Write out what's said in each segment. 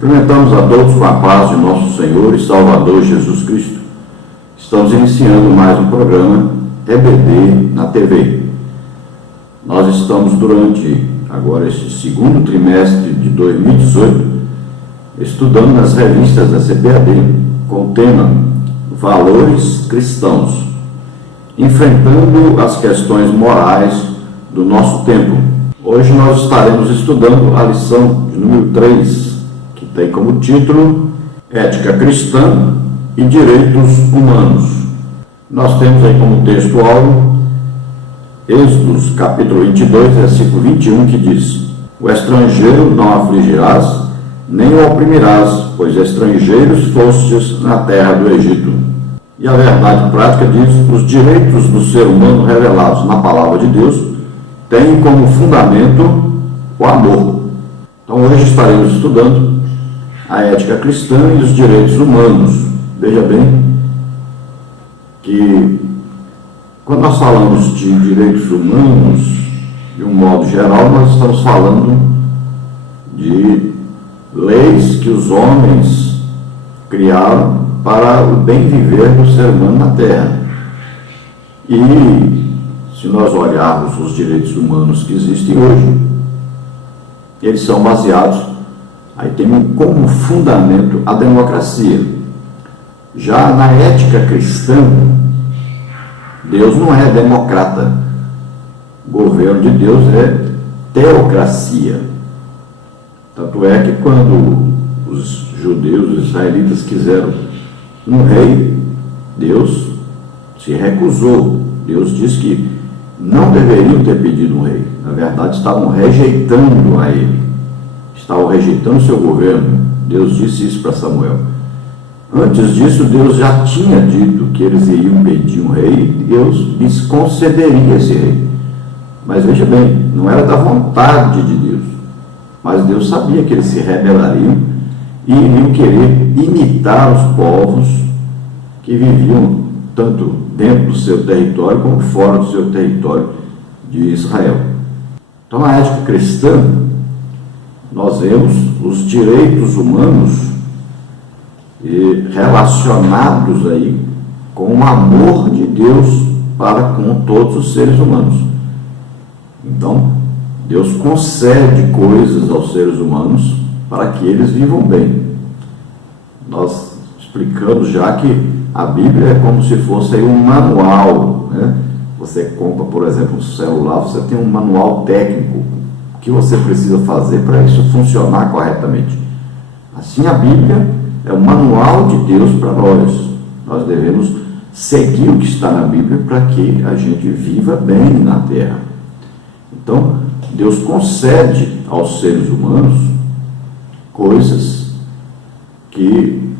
Cumprimentamos a todos com a paz de nosso Senhor e Salvador Jesus Cristo. Estamos iniciando mais um programa EBD na TV. Nós estamos durante agora este segundo trimestre de 2018 estudando nas revistas da CPAD com o tema Valores Cristãos, enfrentando as questões morais do nosso tempo. Hoje nós estaremos estudando a lição de número 3, que tem como título Ética Cristã e Direitos Humanos. Nós temos aí como texto-alvo Êxodo, capítulo 22, versículo 21, que diz: O estrangeiro não afligirás, nem o oprimirás, pois estrangeiros fostes na terra do Egito. E a verdade prática diz: os direitos do ser humano revelados na palavra de Deus têm como fundamento o amor. Então hoje estaremos estudando a ética cristã e os direitos humanos. Veja bem que quando nós falamos de direitos humanos, de um modo geral, nós estamos falando de leis que os homens criaram para o bem viver do ser humano na Terra. E se nós olharmos os direitos humanos que existem hoje, eles são baseados, aí tem como fundamento a democracia. Já na ética cristã, Deus não é democrata. O governo de Deus é teocracia. Tanto é que quando os judeus, os israelitas quiseram um rei, Deus se recusou. Deus disse que não deveriam ter pedido um rei. Na verdade, estavam rejeitando a ele. Estavam rejeitando o seu governo. Deus disse isso para Samuel. Antes disso, Deus já tinha dito que eles iriam pedir um rei e Deus lhes concederia esse rei. Mas veja bem, não era da vontade de Deus. Mas Deus sabia que eles se rebelariam e iriam querer imitar os povos que viviam tanto dentro do seu território como fora do seu território de Israel. Então, na ética cristã, nós vemos os direitos humanos relacionados aí com o amor de Deus para com todos os seres humanos. Então, Deus concede coisas aos seres humanos para que eles vivam bem. Nós explicamos já que a Bíblia é como se fosse aí um manual, né? Você compra, por exemplo, um celular, você tem um manual técnico, o que você precisa fazer para isso funcionar corretamente. Assim, a Bíblia é o manual de Deus para nós. Nós devemos seguir o que está na Bíblia para que a gente viva bem na Terra. Então, Deus concede aos seres humanos coisas que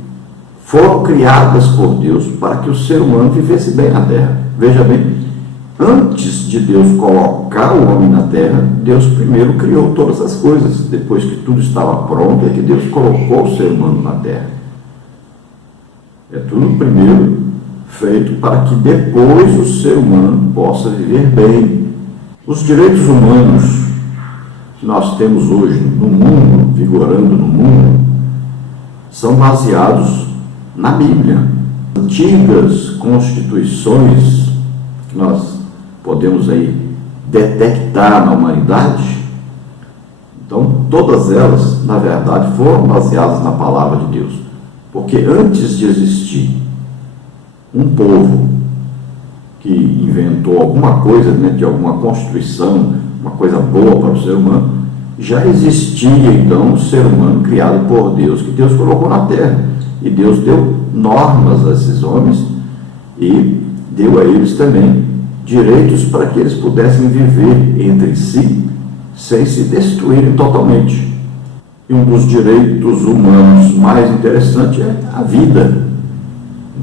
foram criadas por Deus para que o ser humano vivesse bem na Terra. Veja bem, antes de Deus colocar o homem na Terra, Deus primeiro criou todas as coisas. Depois que tudo estava pronto, é que Deus colocou o ser humano na Terra. É tudo primeiro feito para que depois o ser humano possa viver bem. Os direitos humanos que nós temos hoje no mundo, vigorando no mundo, são baseados na Bíblia. Antigas constituições que nós podemos aí detectar na humanidade, então todas elas, na verdade, foram baseadas na palavra de Deus. Porque antes de existir um povo que inventou alguma coisa dentro de alguma constituição, uma coisa boa para o ser humano, já existia então um ser humano criado por Deus, que Deus colocou na terra. E Deus deu normas a esses homens e deu a eles também direitos para que eles pudessem viver entre si sem se destruírem totalmente. E um dos direitos humanos mais interessantes é a vida.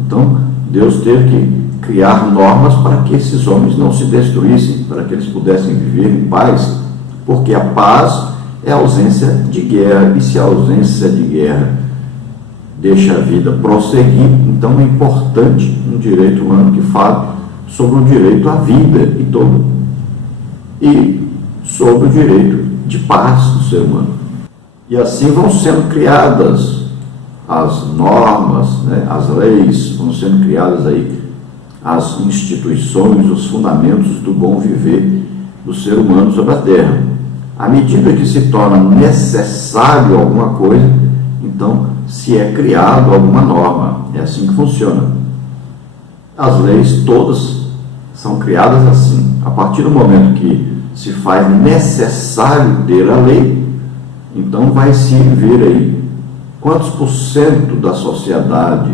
Então, Deus teve que criar normas para que esses homens não se destruíssem, para que eles pudessem viver em paz, porque a paz é a ausência de guerra, e se a ausência de guerra deixa a vida prosseguir, então é importante um direito humano que fale sobre o direito à vida e sobre o direito de paz do ser humano. E assim vão sendo criadas as normas, né, as leis, vão sendo criadas aí as instituições, os fundamentos do bom viver do ser humano sobre a terra. À medida que se torna necessário alguma coisa, então se é criado alguma norma. É assim que funciona. As leis todas são criadas assim. A partir do momento que se faz necessário ter a lei, então vai se ver aí quantos por cento da sociedade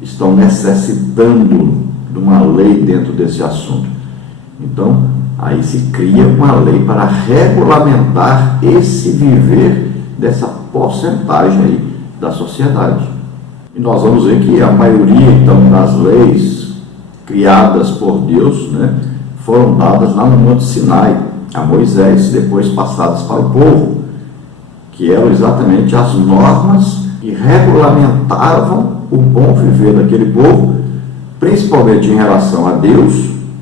estão necessitando de uma lei dentro desse assunto. Então, aí se cria uma lei para regulamentar esse viver dessa porcentagem aí da sociedade. E nós vamos ver que a maioria, então, das leis criadas por Deus, né, foram dadas lá no Monte Sinai, a Moisés, depois passadas para o povo, que eram exatamente as normas que regulamentavam o bom viver daquele povo, principalmente em relação a Deus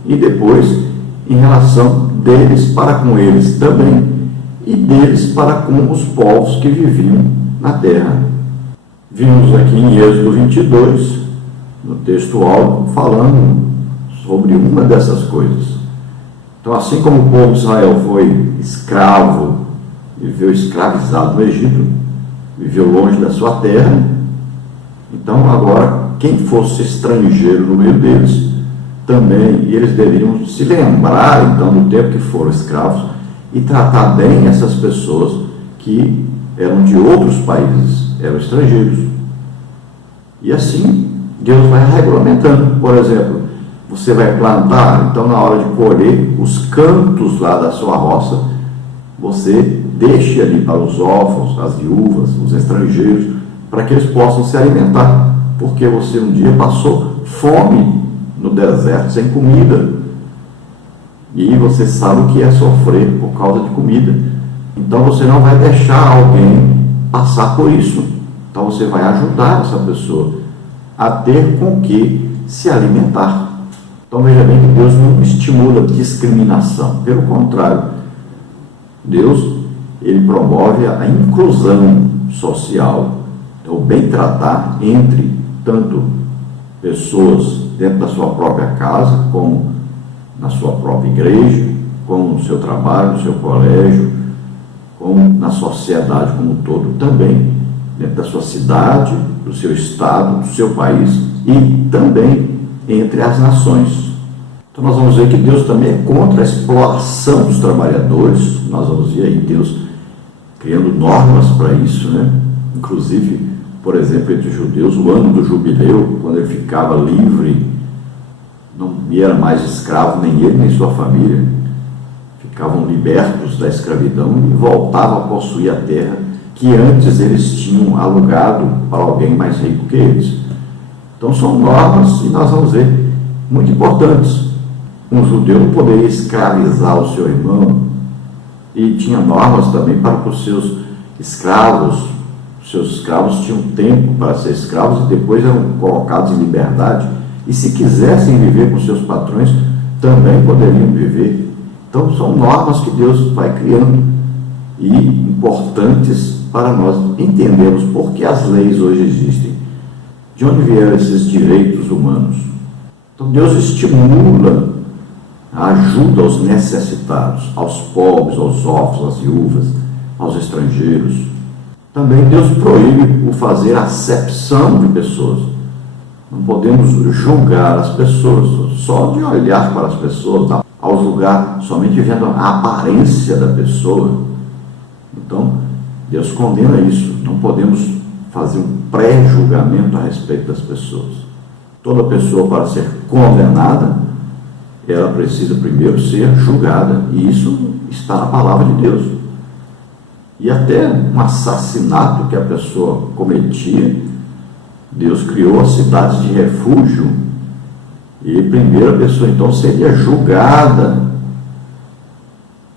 e depois em relação deles para com eles também e deles para com os povos que viviam na terra. Vimos aqui em Êxodo 22, no texto áudio, falando sobre uma dessas coisas. Então, assim como o povo de Israel foi escravo, viveu escravizado no Egito, viveu longe da sua terra, então agora quem fosse estrangeiro no meio deles também, e eles deveriam se lembrar então do tempo que foram escravos e tratar bem essas pessoas que eram de outros países, eram estrangeiros. E assim Deus vai regulamentando. Por exemplo, você vai plantar, então na hora de colher os cantos lá da sua roça, você deixe ali para os órfãos, as viúvas, os estrangeiros, para que eles possam se alimentar, porque você um dia passou fome no deserto sem comida, e você sabe o que é sofrer por causa de comida. Então você não vai deixar alguém passar por isso. Então você vai ajudar essa pessoa a ter com que se alimentar. Então veja bem que Deus não estimula discriminação, pelo contrário, Deus ele promove a inclusão social, o bem tratar entre tanto pessoas dentro da sua própria casa, como na sua própria igreja, como no seu trabalho, no seu colégio, como na sociedade como um todo, também dentro da sua cidade, do seu estado, do seu país e também entre as nações. Então nós vamos ver que Deus também é contra a exploração dos trabalhadores. Nós vamos ver aí Deus criando normas para isso, né? Inclusive, por exemplo, entre os judeus, o ano do jubileu, quando ele ficava livre, não era mais escravo, nem ele, nem sua família, ficavam libertos da escravidão e voltavam a possuir a terra que antes eles tinham alugado para alguém mais rico que eles. Então são normas, e nós vamos ver, muito importantes. Um judeu não poderia escravizar o seu irmão, e tinha normas também para os seus escravos. Os seus escravos tinham tempo para ser escravos e depois eram colocados em liberdade, e se quisessem viver com seus patrões, também poderiam viver. Então são normas que Deus vai criando, e importantes para nós entendermos por que as leis hoje existem, de onde vieram esses direitos humanos. Então Deus estimula a ajuda aos necessitados, aos pobres, aos órfãos, às viúvas, aos estrangeiros. Também Deus proíbe o fazer acepção de pessoas. Não podemos julgar as pessoas só de olhar para as pessoas, ao julgar somente vendo a aparência da pessoa. Então, Deus condena isso. Não podemos fazer um pré-julgamento a respeito das pessoas. Toda pessoa, para ser condenada, ela precisa primeiro ser julgada, e isso está na palavra de Deus. E até um assassinato que a pessoa cometia, Deus criou as cidades de refúgio, e primeiro a pessoa então seria julgada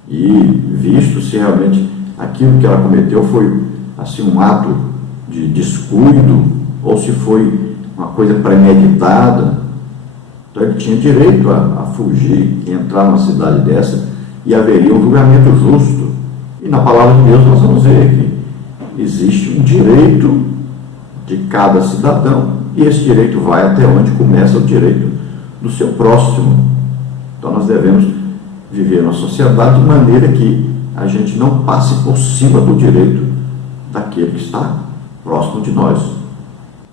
e visto se realmente aquilo que ela cometeu foi assim um ato de descuido ou se foi uma coisa premeditada. Então ele tinha direito a fugir e entrar numa cidade dessa, e haveria um julgamento justo. E na palavra de Deus nós vamos ver existe um direito de cada cidadão, e esse direito vai até onde começa o direito do seu próximo. Então nós devemos viver na sociedade de maneira que a gente não passe por cima do direito daquele que está próximo de nós.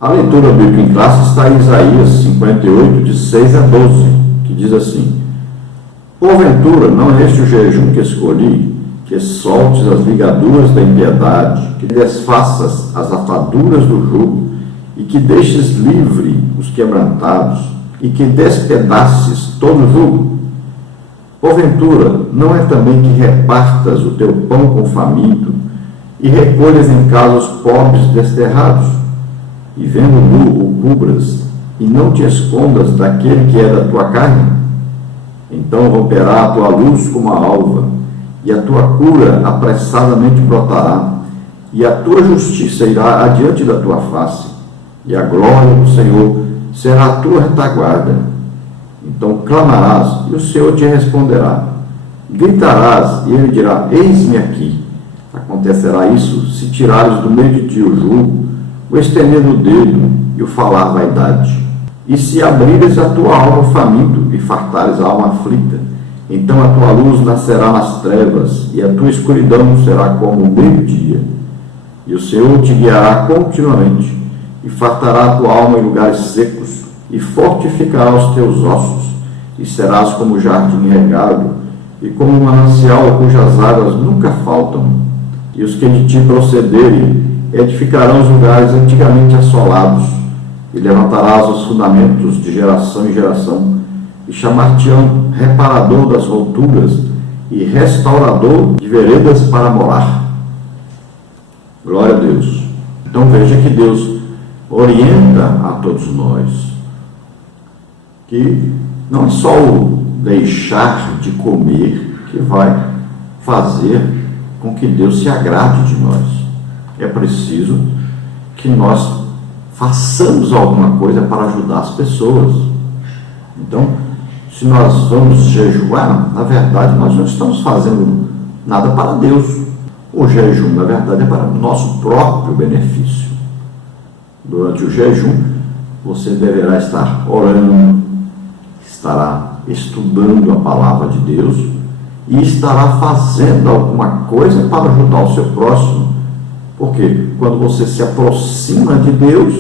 A leitura bíblica em classe está em Isaías 58, de 6 a 12, que diz assim: porventura, não é este o jejum que escolhi, que soltes as ligaduras da impiedade, que desfaças as ataduras do jugo, e que deixes livre os quebrantados, e que despedaces todo o jugo? Porventura, não é também que repartas o teu pão com o faminto, e recolhas em casa os pobres desterrados, e vendo nu o cubras, e não te escondas daquele que é da tua carne? Então romperá a tua luz como a alva, e a tua cura apressadamente brotará, e a tua justiça irá adiante da tua face, e a glória do Senhor será a tua retaguarda. Então clamarás, e o Senhor te responderá. Gritarás, e ele dirá: eis-me aqui. Acontecerá isso se tirares do meio de ti o jugo, o estender do dedo e o falar vaidade. E se abrires a tua alma ao faminto e fartares a alma aflita, então a tua luz nascerá nas trevas, e a tua escuridão será como o meio-dia. E o Senhor te guiará continuamente, e fartará a tua alma em lugares secos, e fortificará os teus ossos, e serás como jardim regado, e como um manancial cujas águas nunca faltam. E os que de ti procederem edificarão os lugares antigamente assolados, e levantarás os fundamentos de geração em geração, e chamar-te-ão reparador das rupturas, e restaurador de veredas para morar. Glória a Deus. Então veja que Deus orienta a todos nós que não é só o deixar de comer que vai fazer com que Deus se agrade de nós. É preciso que nós façamos alguma coisa para ajudar as pessoas. Então, se nós vamos jejuar, na verdade nós não estamos fazendo nada para Deus. O jejum, na verdade, é para o nosso próprio benefício. Durante o jejum, você deverá estar orando, estará estudando a palavra de Deus e estará fazendo alguma coisa para ajudar o seu próximo. Porque quando você se aproxima de Deus,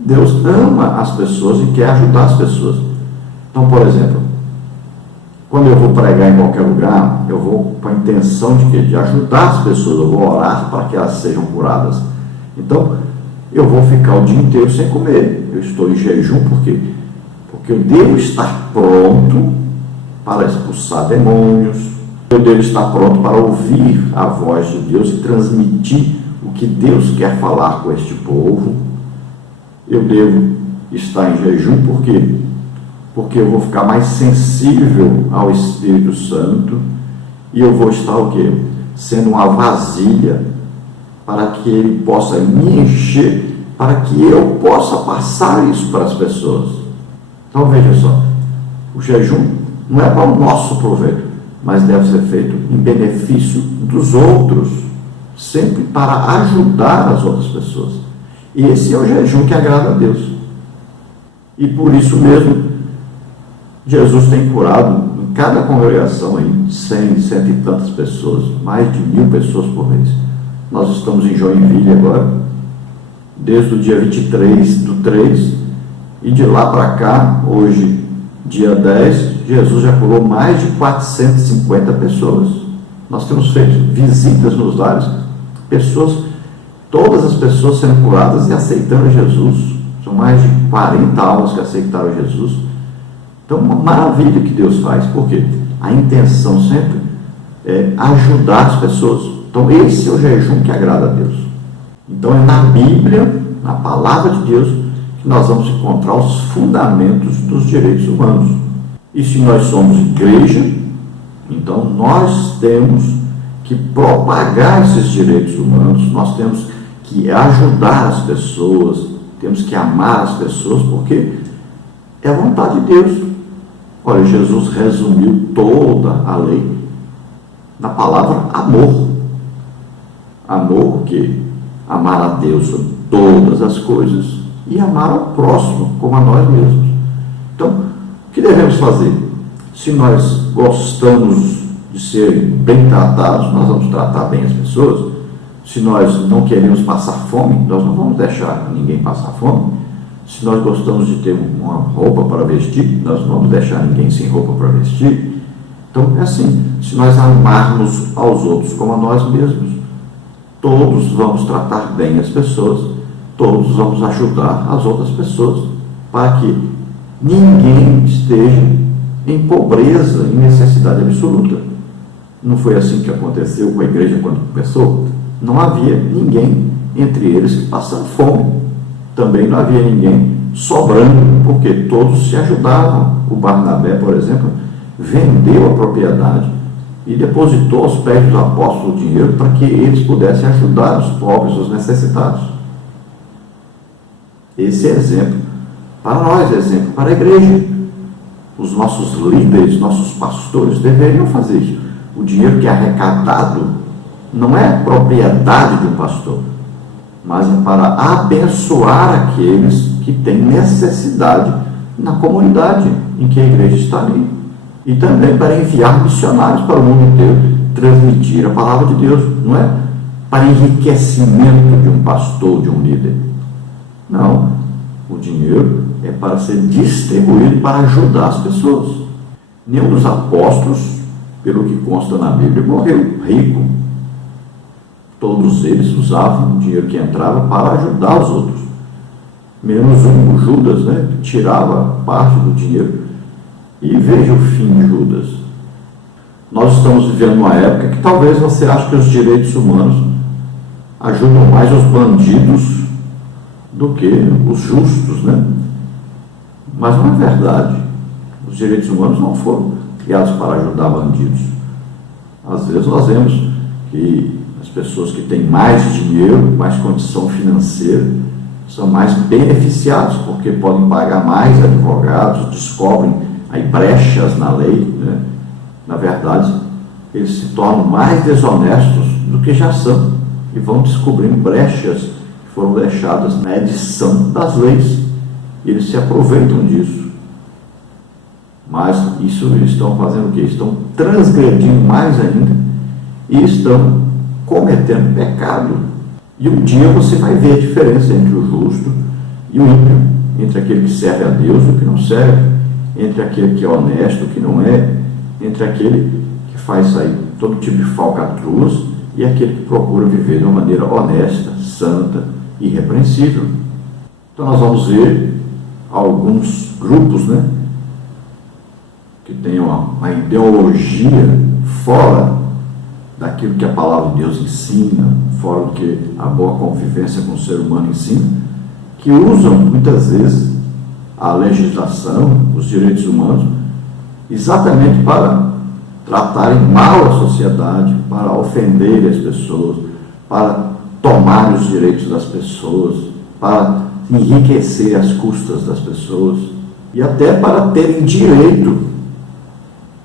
Deus ama as pessoas e quer ajudar as pessoas. Então, por exemplo, quando eu vou pregar em qualquer lugar, eu vou com a intenção de quê? De ajudar as pessoas, eu vou orar para que elas sejam curadas. Então, eu vou ficar o dia inteiro sem comer. Eu estou em jejum por quê? Porque eu devo estar pronto para expulsar demônios, eu devo estar pronto para ouvir a voz de Deus e transmitir o que Deus quer falar com este povo. Eu devo estar em jejum por quê? Porque eu vou ficar mais sensível ao Espírito Santo e eu vou estar o quê? Sendo uma vasilha para que Ele possa me encher, para que eu possa passar isso para as pessoas. Então veja só, o jejum não é para o nosso proveito, mas deve ser feito em benefício dos outros, sempre para ajudar as outras pessoas. E esse é o jejum que agrada a Deus. E por isso mesmo, Jesus tem curado em cada congregação aí 100, 100 e tantas pessoas, mais de 1000 pessoas por mês. Nós estamos em Joinville agora, desde o dia 23/3, e de lá para cá, hoje, dia 10, Jesus já curou mais de 450 pessoas. Nós temos feito visitas nos lares, todas as pessoas sendo curadas e aceitando Jesus. São mais de 40 almas que aceitaram Jesus. Então, uma maravilha que Deus faz, porque a intenção sempre é ajudar as pessoas. Então, esse é o jejum que agrada a Deus. Então, é na Bíblia, na palavra de Deus, que nós vamos encontrar os fundamentos dos direitos humanos. E se nós somos igreja, então nós temos que propagar esses direitos humanos, nós temos que ajudar as pessoas, temos que amar as pessoas, porque é a vontade de Deus. Olha, Jesus resumiu toda a lei na palavra amor. Amor que amar a Deus sobre todas as coisas e amar ao próximo como a nós mesmos. Então, o que devemos fazer? Se nós gostamos de ser bem tratados, nós vamos tratar bem as pessoas. Se nós não queremos passar fome, nós não vamos deixar ninguém passar fome. Se nós gostamos de ter uma roupa para vestir, nós não vamos deixar ninguém sem roupa para vestir. Então, é assim, se nós amarmos aos outros como a nós mesmos, todos vamos tratar bem as pessoas, todos vamos ajudar as outras pessoas, para que ninguém esteja em pobreza, em necessidade absoluta. Não foi assim que aconteceu com a igreja quando começou? Não havia ninguém entre eles que passava fome. Também não havia ninguém sobrando, porque todos se ajudavam. O Barnabé, por exemplo, vendeu a propriedade e depositou aos pés dos apóstolos o dinheiro para que eles pudessem ajudar os pobres, os necessitados. Esse é exemplo para nós, é exemplo para a igreja. Os nossos líderes, nossos pastores deveriam fazer isso. O dinheiro que é arrecadado não é propriedade de um pastor, mas é para abençoar aqueles que têm necessidade na comunidade em que a igreja está ali. E também para enviar missionários para o mundo inteiro, transmitir a palavra de Deus. Não é para enriquecimento de um pastor, de um líder. Não. O dinheiro é para ser distribuído para ajudar as pessoas. Nenhum dos apóstolos, pelo que consta na Bíblia, morreu rico. Todos eles usavam o dinheiro que entrava para ajudar os outros. Menos um, o Judas, né? Tirava parte do dinheiro. E veja o fim de Judas. Nós estamos vivendo uma época que talvez você ache que os direitos humanos ajudam mais os bandidos do que os justos, né? Mas não é verdade. Os direitos humanos não foram criados para ajudar bandidos. Às vezes nós vemos que as pessoas que têm mais dinheiro, mais condição financeira, são mais beneficiados, porque podem pagar mais advogados, descobrem aí brechas na lei, né? Na verdade, eles se tornam mais desonestos do que já são e vão descobrindo brechas que foram deixadas na edição das leis. E eles se aproveitam disso. Mas isso eles estão fazendo o quê? Estão transgredindo mais ainda e estão cometendo pecado. E um dia você vai ver a diferença entre o justo e o ímpio, entre aquele que serve a Deus e o que não serve, entre aquele que é honesto e o que não é, entre aquele que faz aí todo tipo de falcatruas e aquele que procura viver de uma maneira honesta, santa e irrepreensível. Então nós vamos ver alguns grupos, né, que têm uma ideologia fora daquilo que a palavra de Deus ensina, fora do que a boa convivência com o ser humano ensina, que usam muitas vezes a legislação, os direitos humanos, exatamente para tratarem mal a sociedade, para ofenderem as pessoas, para tomar os direitos das pessoas, para enriquecer as custas das pessoas e até para terem direito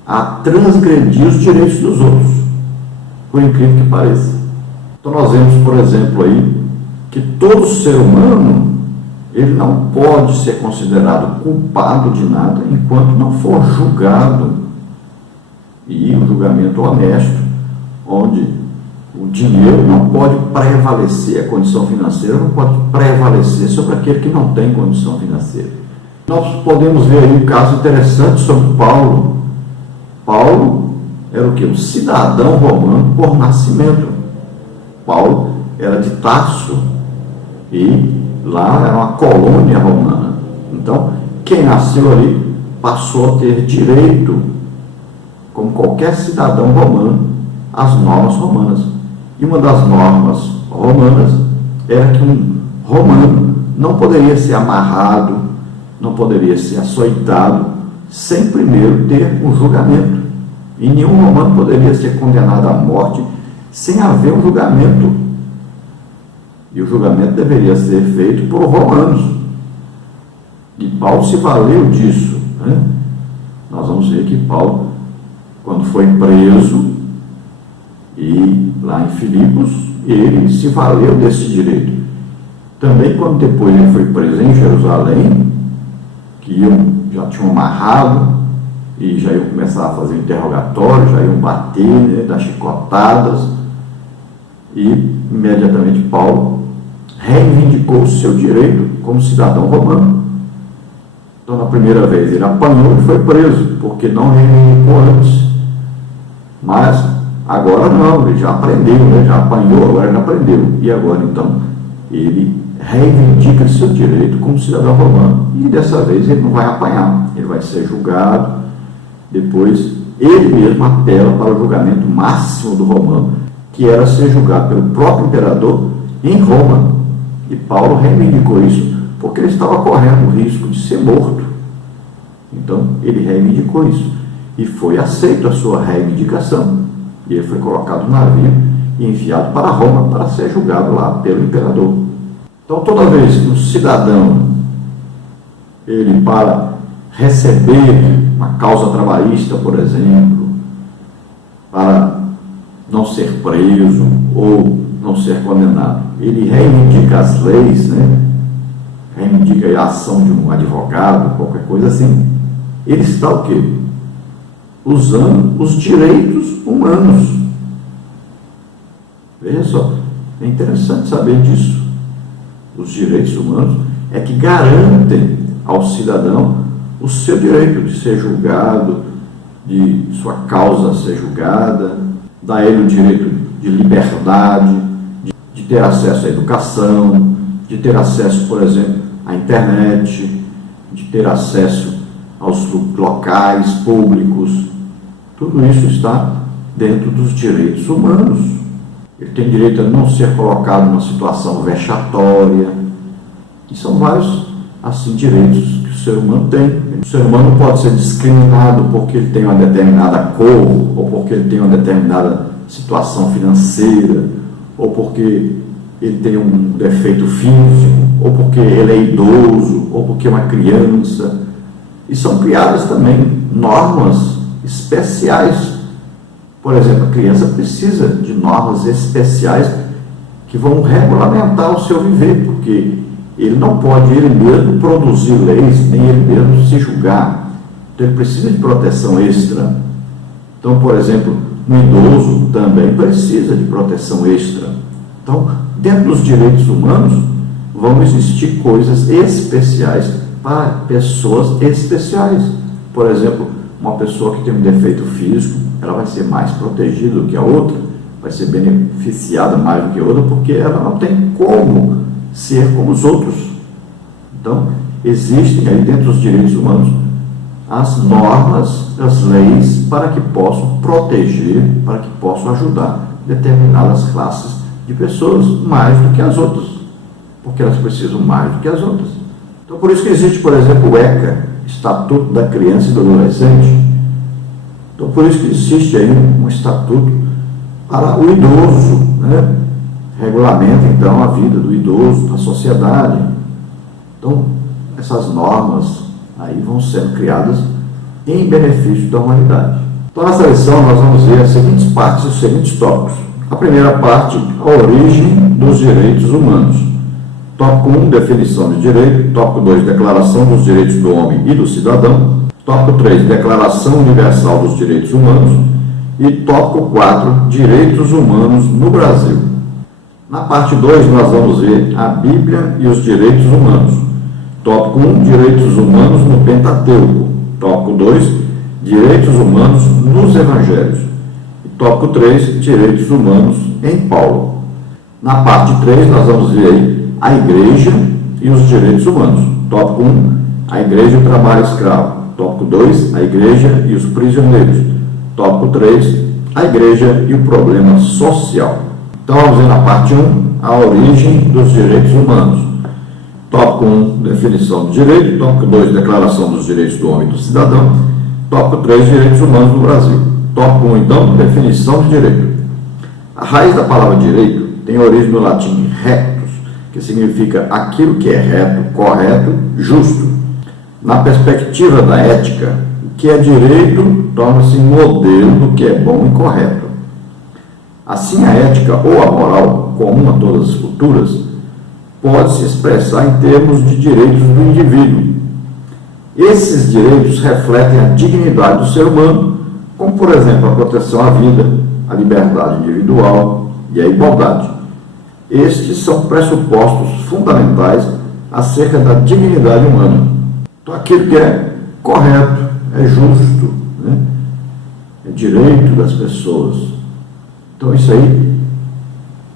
a transgredir os direitos dos outros, por incrível que pareça. Então nós vemos, por exemplo, aí, que todo ser humano ele não pode ser considerado culpado de nada enquanto não for julgado. E um julgamento honesto, onde o dinheiro não pode prevalecer, a condição financeira não pode prevalecer sobre aquele que não tem condição financeira. Nós podemos ver aí um caso interessante sobre Paulo. Paulo era o quê? Um cidadão romano por nascimento. Paulo era de Tarso e lá era uma colônia romana. Então, quem nasceu ali passou a ter direito, como qualquer cidadão romano, às normas romanas. E uma das normas romanas era que um romano não poderia ser amarrado, não poderia ser açoitado, sem primeiro ter um julgamento. E nenhum romano poderia ser condenado à morte sem haver um julgamento. E o julgamento deveria ser feito por romanos. E Paulo se valeu disso, né? Nós vamos ver que Paulo, quando foi preso, e lá em Filipos, ele se valeu desse direito. Também quando depois ele foi preso em Jerusalém, que já tinham amarrado e já iam começar a fazer interrogatório, já iam bater, né, dar chicotadas, e imediatamente Paulo reivindicou o seu direito como cidadão romano. Então, na primeira vez ele apanhou e foi preso, porque não reivindicou antes. Mas agora não, ele já aprendeu, né? Já apanhou, agora já aprendeu. E agora então ele reivindica seu direito como cidadão romano. E dessa vez ele não vai apanhar, ele vai ser julgado. Depois ele mesmo apela para o julgamento máximo do romano, que era ser julgado pelo próprio imperador em Roma. E Paulo reivindicou isso porque ele estava correndo o risco de ser morto. Então ele reivindicou isso e foi aceito a sua reivindicação. E ele foi colocado no navio e enviado para Roma para ser julgado lá pelo imperador. Então, toda vez que um cidadão, ele, para receber uma causa trabalhista, por exemplo, para não ser preso ou não ser condenado, ele reivindica as leis, né? Reivindica a ação de um advogado, qualquer coisa assim, ele está o quê? Usando os direitos humanos. Veja só, é interessante saber disso. Os direitos humanos é que garantem ao cidadão o seu direito de ser julgado, de sua causa ser julgada, dá a ele o direito de liberdade, de ter acesso à educação, de ter acesso, por exemplo, à internet, de ter acesso aos locais públicos. Tudo isso está dentro dos direitos humanos. Ele tem direito a não ser colocado numa situação vexatória. E são vários, assim, direitos que o ser humano tem. O ser humano pode ser discriminado porque ele tem uma determinada cor, ou porque ele tem uma determinada situação financeira, ou porque ele tem um defeito físico, ou porque ele é idoso, ou porque é uma criança. E são criadas também normas especiais. Por exemplo, a criança precisa de normas especiais que vão regulamentar o seu viver, porque ele não pode ele mesmo produzir leis, nem ele mesmo se julgar. Então ele precisa de proteção extra. Então, por exemplo, um idoso também precisa de proteção extra. Então, dentro dos direitos humanos, vão existir coisas especiais para pessoas especiais. Por exemplo, uma pessoa que tem um defeito físico, ela vai ser mais protegida do que a outra, vai ser beneficiada mais do que a outra, porque ela não tem como ser como os outros. Então, existem aí dentro dos direitos humanos as normas, as leis, para que possam proteger, para que possam ajudar determinadas classes de pessoas mais do que as outras, porque elas precisam mais do que as outras. Então, por isso que existe, por exemplo, o ECA, Estatuto da Criança e do Adolescente. Então, por isso que existe aí um estatuto para o idoso, né? Regulamenta, então, a vida do idoso, da sociedade. Então, essas normas aí vão sendo criadas em benefício da humanidade. Então, nessa lição, nós vamos ver as seguintes partes e os seguintes tópicos. A primeira parte, a origem dos direitos humanos. Tópico 1, definição de direito. Tópico 2, declaração dos direitos do homem e do cidadão. Tópico 3, declaração universal dos direitos humanos. E tópico 4, direitos humanos no Brasil. Na parte 2, nós vamos ver a Bíblia e os direitos humanos. Tópico 1, direitos humanos no Pentateuco. Tópico 2, direitos humanos nos Evangelhos. E tópico 3, direitos humanos em Paulo. Na parte 3, nós vamos ver aí a Igreja e os direitos humanos. Tópico 1, a Igreja e o trabalho escravo. Tópico 2, a Igreja e os prisioneiros. Tópico 3, a Igreja e o problema social. Então, vamos ver na parte 1, a origem dos direitos humanos. Tópico 1, definição do direito. Tópico 2, declaração dos direitos do homem e do cidadão. Tópico 3, direitos humanos no Brasil. Tópico 1, então, definição de direito. A raiz da palavra direito tem origem no latim rectus, que significa aquilo que é reto, correto, justo. Na perspectiva da ética, o que é direito torna-se modelo do que é bom e correto. Assim, a ética ou a moral, comum a todas as culturas, pode se expressar em termos de direitos do indivíduo. Esses direitos refletem a dignidade do ser humano, como, por exemplo, a proteção à vida, a liberdade individual e a igualdade. Estes são pressupostos fundamentais acerca da dignidade humana. Então, aquilo que é correto, é justo, né? É direito das pessoas. Então, isso aí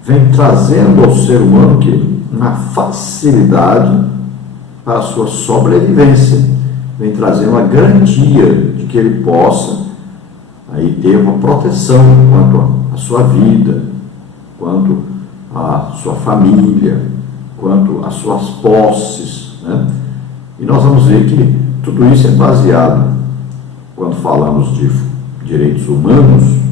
vem trazendo ao ser humano uma facilidade para a sua sobrevivência, vem trazendo uma garantia de que ele possa aí ter uma proteção quanto à sua vida, quanto à sua família, quanto às suas posses, né? E nós vamos ver que tudo isso é baseado, quando falamos de direitos humanos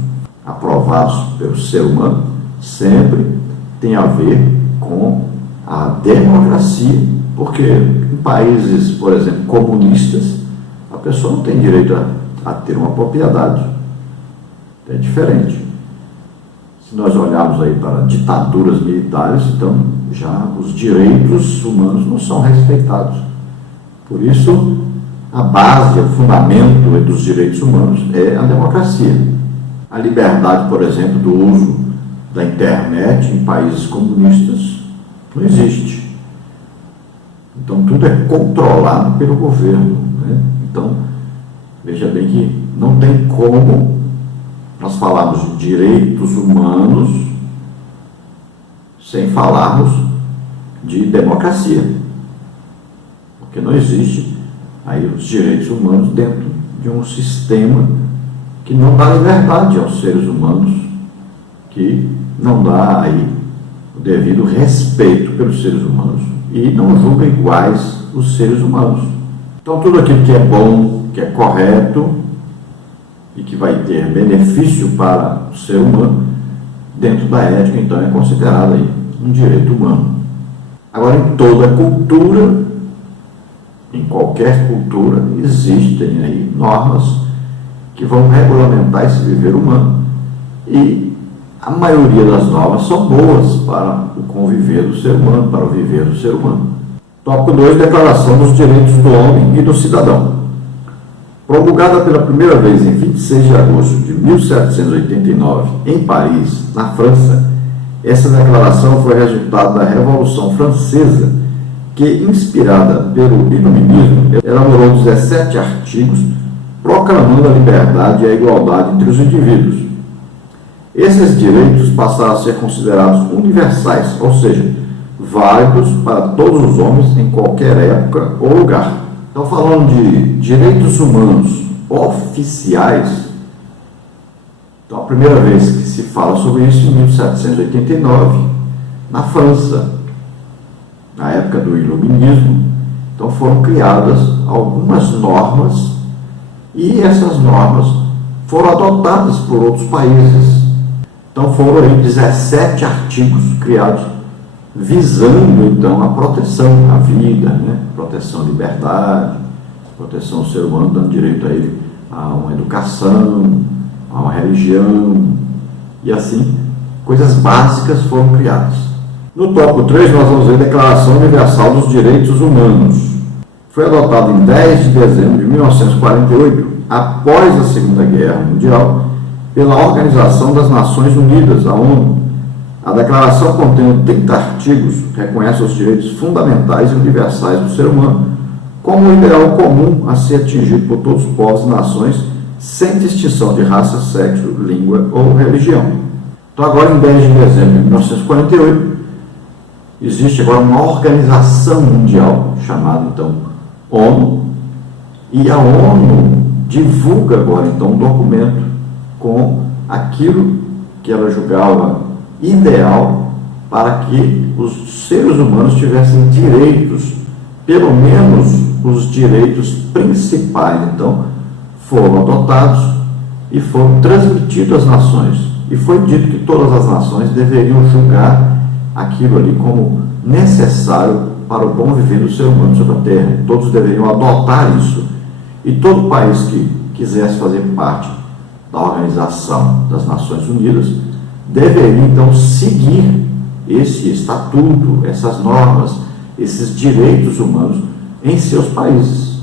aprovados pelo ser humano, sempre tem a ver com a democracia, porque em países, por exemplo, comunistas, a pessoa não tem direito a ter uma propriedade. É diferente. Se nós olharmos aí para ditaduras militares, então já os direitos humanos não são respeitados. Por isso, a base, o fundamento dos direitos humanos é a democracia. A liberdade, por exemplo, do uso da internet em países comunistas não existe. Então, tudo é controlado pelo governo, né? Então, veja bem que não tem como nós falarmos de direitos humanos sem falarmos de democracia, porque não existe aí os direitos humanos dentro de um sistema que não dá liberdade aos seres humanos, que não dá aí o devido respeito pelos seres humanos e não julga iguais os seres humanos. Então, tudo aquilo que é bom, que é correto e que vai ter benefício para o ser humano, dentro da ética, então, é considerado aí um direito humano. Agora, em toda cultura, em qualquer cultura, existem aí normas que vão regulamentar esse viver humano. E a maioria das normas são boas para o conviver do ser humano, para o viver do ser humano. Tópico 2, Declaração dos Direitos do Homem e do Cidadão. Promulgada pela primeira vez em 26 de agosto de 1789, em Paris, na França, essa declaração foi resultado da Revolução Francesa, que, inspirada pelo Iluminismo, elaborou 17 artigos proclamando a liberdade e a igualdade entre os indivíduos. Esses direitos passaram a ser considerados universais, ou seja, válidos para todos os homens em qualquer época ou lugar. Então, falando de direitos humanos oficiais, então a primeira vez que se fala sobre isso em 1789, na França, na época do Iluminismo. Então foram criadas algumas normas e essas normas foram adotadas por outros países. Então foram aí 17 artigos criados visando então a proteção à vida, né? Proteção à liberdade, proteção ao ser humano, dando direito a ele a uma educação, a uma religião, e assim coisas básicas foram criadas. No tópico 3, nós vamos ver a Declaração Universal dos Direitos Humanos. Foi adotado em 10 de dezembro de 1948, após a Segunda Guerra Mundial, pela Organização das Nações Unidas, a ONU. A declaração contém 30 artigos, reconhece os direitos fundamentais e universais do ser humano, como um ideal comum a ser atingido por todos os povos e nações, sem distinção de raça, sexo, língua ou religião. Então, agora, em 10 de dezembro de 1948, existe agora uma organização mundial, chamada, então, ONU, e a ONU divulga agora, então, um documento com aquilo que ela julgava ideal para que os seres humanos tivessem direitos, pelo menos os direitos principais. Então, foram adotados e foram transmitidos às nações. E foi dito que todas as nações deveriam julgar aquilo ali como necessário para o bom viver do ser humano sobre a Terra. Todos deveriam adotar isso. E todo país que quisesse fazer parte da Organização das Nações Unidas deveria então seguir esse estatuto, essas normas, esses direitos humanos em seus países.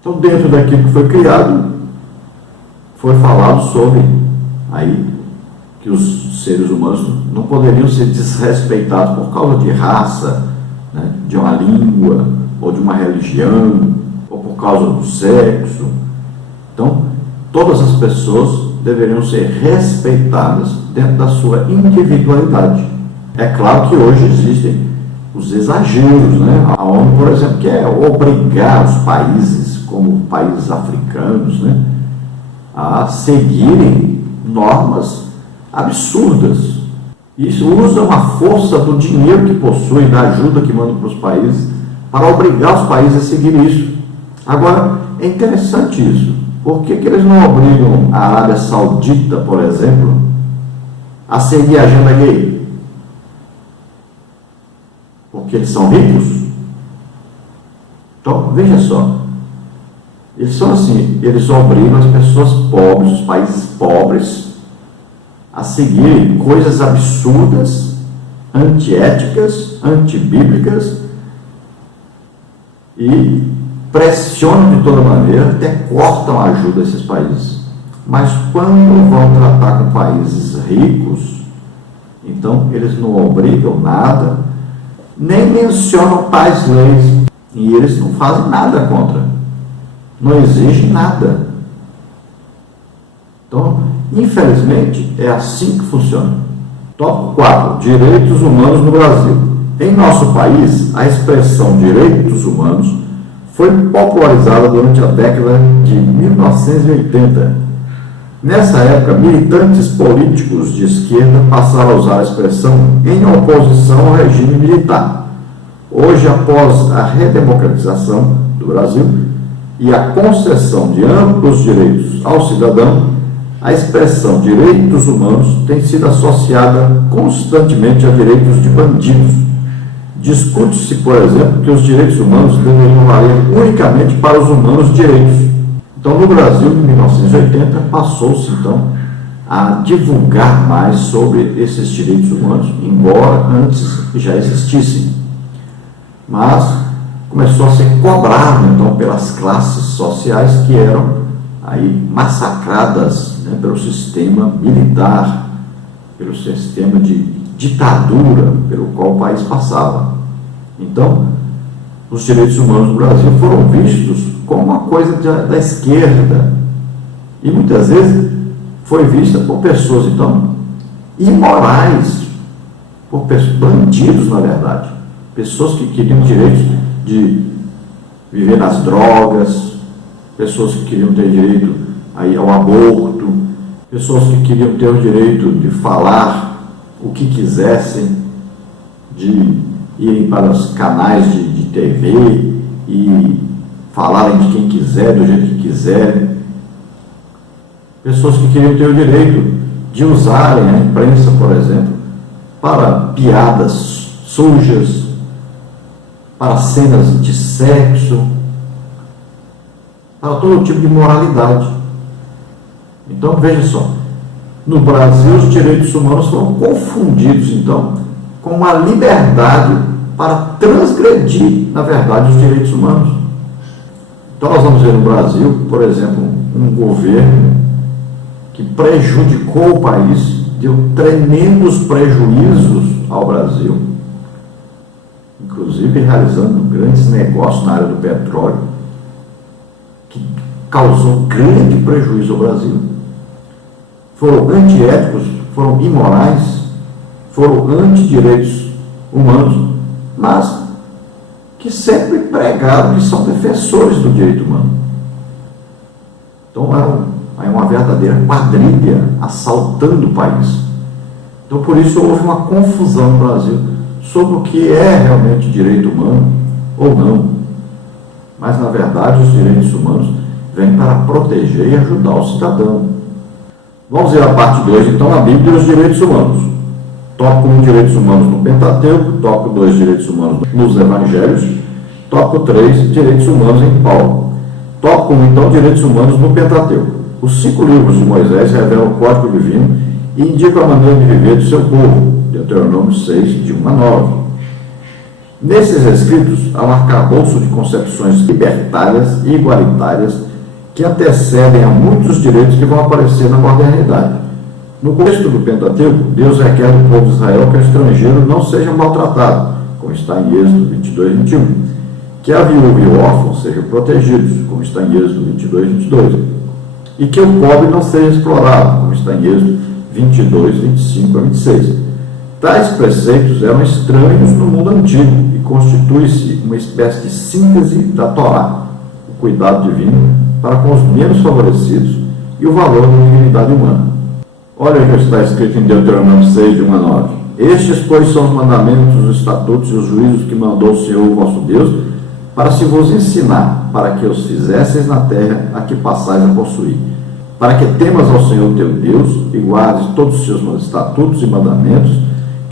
Então, dentro daquilo que foi criado, foi falado sobre aí que os seres humanos não poderiam ser desrespeitados por causa de raça, né, de uma língua, ou de uma religião, ou por causa do sexo. Então, todas as pessoas deveriam ser respeitadas dentro da sua individualidade. É claro que hoje existem os exageros, né? A ONU, por exemplo, quer obrigar os países, como países africanos, né, a seguirem normas absurdas. Isso usa uma força do dinheiro que possui, da ajuda que manda para os países, para obrigar os países a seguir isso. Agora, é interessante isso. Por que eles não obrigam a Arábia Saudita, por exemplo, a seguir a agenda gay? Porque eles são ricos? Então, veja só. Eles são assim, eles obrigam as pessoas pobres, os países pobres, a seguir coisas absurdas, antiéticas, antibíblicas, e pressionam de toda maneira, até cortam a ajuda a esses países. Mas quando vão tratar com países ricos, então eles não obrigam nada, nem mencionam tais leis, e eles não fazem nada contra, não exigem nada. Então, infelizmente, é assim que funciona. Tópico 4. Direitos humanos no Brasil. Em nosso país, a expressão direitos humanos foi popularizada durante a década de 1980. Nessa época, militantes políticos de esquerda passaram a usar a expressão em oposição ao regime militar. Hoje, após a redemocratização do Brasil e a concessão de amplos direitos ao cidadão, a expressão direitos humanos tem sido associada constantemente a direitos de bandidos. Discute-se, por exemplo, que os direitos humanos deveriam valer unicamente para os humanos direitos. Então, no Brasil, em 1980, passou-se, então, a divulgar mais sobre esses direitos humanos, embora antes já existissem. Mas começou a ser cobrado, então, pelas classes sociais que eram aí massacradas, né, pelo sistema militar, pelo sistema de ditadura pelo qual o país passava. Então, os direitos humanos no Brasil foram vistos como uma coisa da esquerda, e muitas vezes foi vista por pessoas, então, imorais, por bandidos, na verdade, pessoas que queriam direitos de viver nas drogas, pessoas que queriam ter direito aí ao aborto, pessoas que queriam ter o direito de falar o que quisessem, de irem para os canais de TV e falarem de quem quiser, do jeito que quiserem. Pessoas que queriam ter o direito de usarem a imprensa, por exemplo, para piadas sujas, para cenas de sexo, para todo tipo de moralidade. Então, veja só, no Brasil os direitos humanos foram confundidos, então, com uma liberdade para transgredir, na verdade, os direitos humanos. Então, nós vamos ver no Brasil, por exemplo, um governo que prejudicou o país, deu tremendos prejuízos ao Brasil, inclusive realizando grandes negócios na área do petróleo, que causou grande prejuízo ao Brasil. Foram antiéticos, foram imorais, foram antidireitos humanos, mas que sempre pregaram que são defensores do direito humano. Então, é uma verdadeira quadrilha assaltando o país. Então, por isso, houve uma confusão no Brasil sobre o que é realmente direito humano ou não. Mas, na verdade, os direitos humanos vêm para proteger e ajudar o cidadão. Vamos ver a parte 2, então, a Bíblia e os direitos humanos. Tópico 1, direitos humanos no Pentateuco. Tópico 2, direitos humanos nos Evangelhos. Tópico 3, direitos humanos em Paulo. Tópico 1, então, direitos humanos no Pentateuco. Os 5 livros de Moisés revelam o código divino e indicam a maneira de viver do seu povo, Deuteronômio 6, de 1 a 9. Nesses escritos há um arcabouço de concepções libertárias e igualitárias que antecedem a muitos direitos que vão aparecer na modernidade. No contexto do Pentateuco, Deus requer do povo de Israel que o estrangeiro não seja maltratado, como está em Êxodo 22, 21, que a viúva e o órfão sejam protegidos, como está em Êxodo 22, 22, e que o pobre não seja explorado, como está em Êxodo 22, 25 a 26. Tais preceitos eram estranhos no mundo antigo e constitui-se uma espécie de síntese da Torá, o cuidado divino para com os menos favorecidos e o valor da dignidade humana. Olha o que está escrito em Deuteronômio 6, de 1 a 9. Estes, pois, são os mandamentos, os estatutos e os juízos que mandou o Senhor, o vosso Deus, para se vos ensinar, para que os fizesseis na terra a que passais a possuir, para que temas ao Senhor teu Deus e guardes todos os seus estatutos e mandamentos,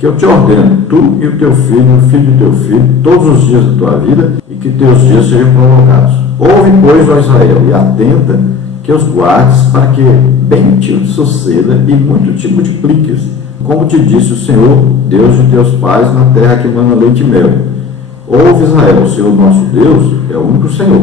que eu te ordeno, tu e o teu filho do teu filho, todos os dias da tua vida, e que teus dias sejam prolongados. Ouve, pois, ó Israel, e atenta, que os guardes, para que bem te suceda e muito te multipliques, como te disse o Senhor, Deus de teus pais, na terra que mana leite e mel. Ouve, Israel, o Senhor nosso Deus é o único Senhor.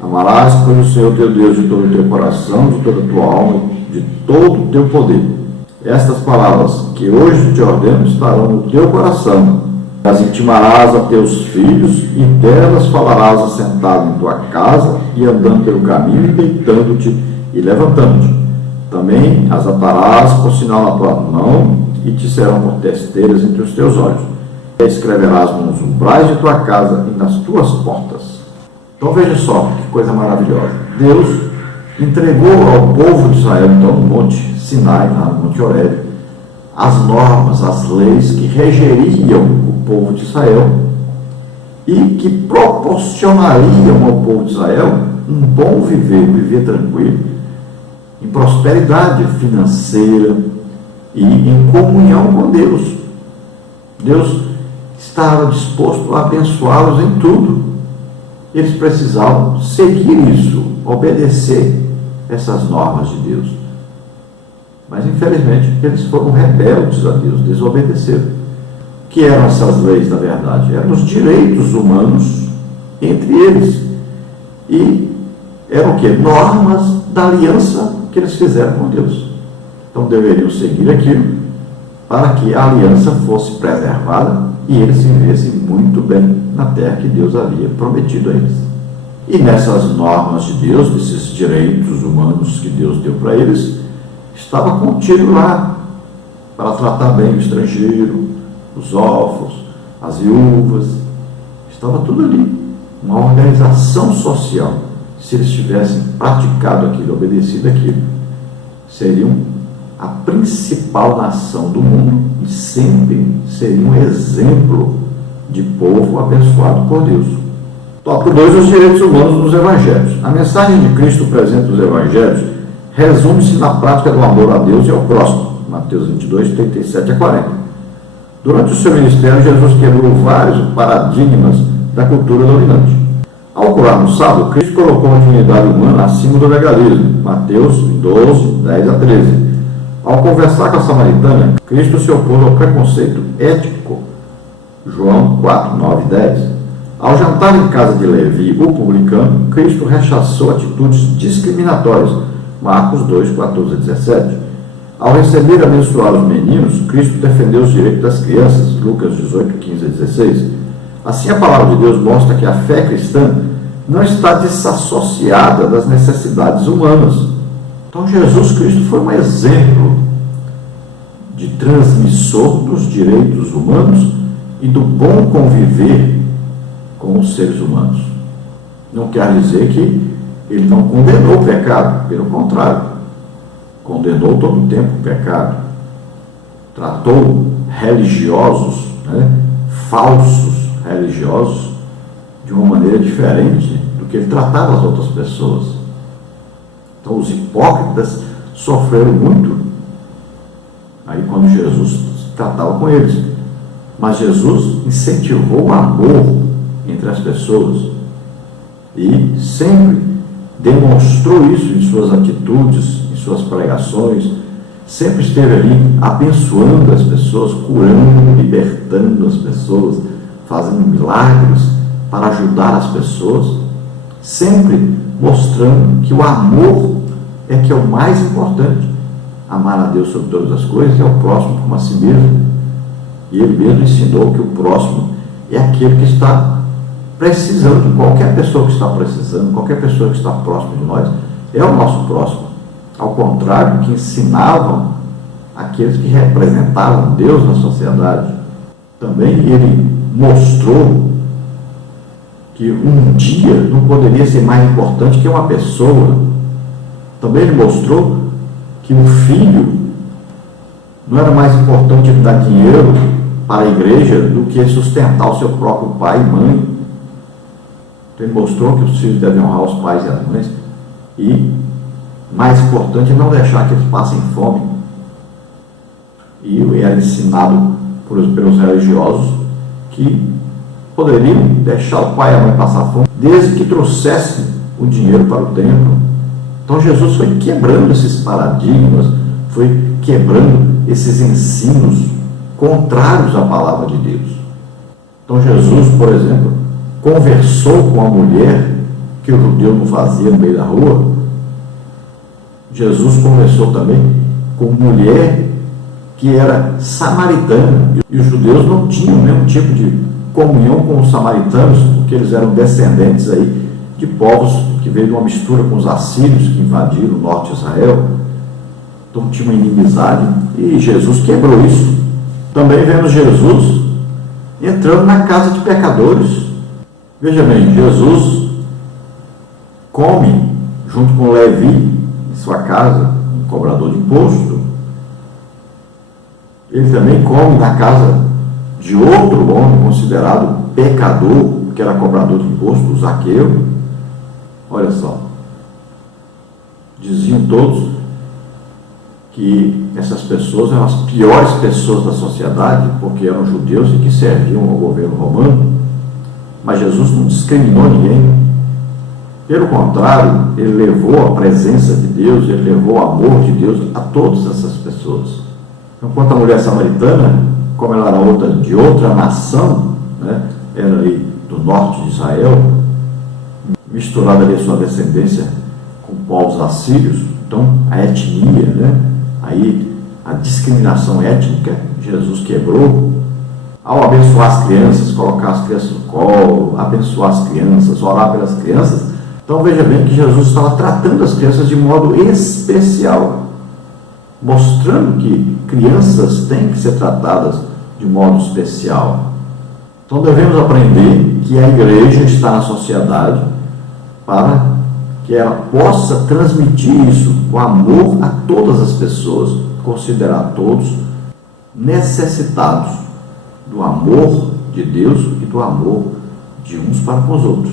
Amarás, pois, o Senhor teu Deus de todo o teu coração, de toda a tua alma, de todo o teu poder. Estas palavras que hoje te ordeno estarão no teu coração. As intimarás a teus filhos, e delas falarás assentado em tua casa, e andando pelo caminho, e deitando-te e levantando-te. Também as atarás por sinal na tua mão, e te serão por testeiras entre os teus olhos. E escreverás nos umbrais de tua casa e nas tuas portas. Então veja só que coisa maravilhosa. Deus entregou ao povo de Israel, então, no Monte Sinai, no Monte Horebe, as normas, as leis que regeriam o povo de Israel e que proporcionariam ao povo de Israel um bom viver tranquilo, em prosperidade financeira e em comunhão com Deus. Deus estava disposto a abençoá-los em tudo. Eles precisavam seguir isso, obedecer essas normas de Deus. Mas, infelizmente, eles foram rebeldes a Deus, desobedeceram. O que eram essas leis, na verdade? Eram os direitos humanos entre eles. E eram o quê? Normas da aliança que eles fizeram com Deus. Então, deveriam seguir aquilo para que a aliança fosse preservada e eles vivessem muito bem na terra que Deus havia prometido a eles. E nessas normas de Deus, nesses direitos humanos que Deus deu para eles, estava contido lá para tratar bem o estrangeiro, os órfãos, as viúvas, estava tudo ali. Uma organização social. Se eles tivessem praticado aquilo, obedecido aquilo, seriam a principal nação do mundo e sempre seriam um exemplo de povo abençoado por Deus. Tópico 2, os direitos humanos nos evangelhos. A mensagem de Cristo presente nos evangelhos resume-se na prática do amor a Deus e ao próximo, Mateus 22, 37 a 40. Durante o seu ministério, Jesus quebrou vários paradigmas da cultura dominante. Ao curar no sábado, Cristo colocou a dignidade humana acima do legalismo, Mateus 12, 10 a 13. Ao conversar com a samaritana, Cristo se opôs ao preconceito ético, João 4, 9 e 10. Ao jantar em casa de Levi, o publicano, Cristo rechaçou atitudes discriminatórias, Marcos 2, 14 a 17. Ao receber e abençoar os meninos, Cristo defendeu os direitos das crianças, Lucas 18, 15 a 16. Assim, a palavra de Deus mostra que a fé cristã não está desassociada das necessidades humanas. Então, Jesus Cristo foi um exemplo de transmissor dos direitos humanos e do bom conviver com os seres humanos. Não quer dizer que ele não condenou o pecado, pelo contrário, condenou todo o tempo o pecado, tratou religiosos, falsos religiosos, de uma maneira diferente do que ele tratava as outras pessoas. Então, os hipócritas sofreram muito aí quando Jesus tratava com eles. Mas Jesus incentivou o amor entre as pessoas e sempre demonstrou isso em suas atitudes, em suas pregações, sempre esteve ali abençoando as pessoas, curando, libertando as pessoas, fazendo milagres para ajudar as pessoas, sempre mostrando que o amor é que é o mais importante. Amar a Deus sobre todas as coisas e ao próximo como a si mesmo. E ele mesmo ensinou que o próximo é aquele que está precisando. Qualquer pessoa que está precisando, qualquer pessoa que está próximo de nós, é o nosso próximo. Ao contrário do que ensinavam aqueles que representavam Deus na sociedade. Também ele mostrou que um dia não poderia ser mais importante que uma pessoa. Também ele mostrou que um filho não era mais importante ele dar dinheiro para a igreja do que sustentar o seu próprio pai e mãe. Então ele mostrou que os filhos devem honrar os pais e as mães, e mais importante é não deixar que eles passem fome. E era ensinado pelos religiosos que poderiam deixar o pai e a mãe passar fome desde que trouxessem o dinheiro para o templo. Então Jesus foi quebrando esses paradigmas, foi quebrando esses ensinos contrários à palavra de Deus. Então Jesus, por exemplo, conversou com a mulher que o judeu não fazia no meio da rua. Jesus conversou também com mulher que era samaritana, e os judeus não tinham nenhum tipo de comunhão com os samaritanos, porque eles eram descendentes aí de povos que veio de uma mistura com os assírios que invadiram o norte de Israel. Então tinha uma inimizade, e Jesus quebrou isso. Também vemos Jesus entrando na casa de pecadores. Veja bem, Jesus come junto com Levi em sua casa, um cobrador de imposto. Ele também come na casa de outro homem considerado pecador, que era cobrador de imposto, o Zaqueu. Olha só, diziam todos que essas pessoas eram as piores pessoas da sociedade, porque eram judeus e que serviam ao governo romano. Mas Jesus não discriminou ninguém. Pelo contrário, ele levou a presença de Deus, ele levou o amor de Deus a todas essas pessoas. Então, quanto à mulher samaritana, como ela era de outra nação, né, era ali do norte de Israel, misturada ali a sua descendência com povos assírios, então a etnia, né, aí a discriminação étnica, Jesus quebrou. Ao abençoar as crianças, colocar as crianças no colo, abençoar as crianças, orar pelas crianças, então veja bem que Jesus estava tratando as crianças de modo especial, mostrando que crianças têm que ser tratadas de modo especial. Então devemos aprender que a igreja está na sociedade para que ela possa transmitir isso, o amor a todas as pessoas, considerar todos necessitados do amor de Deus e do amor de uns para com os outros.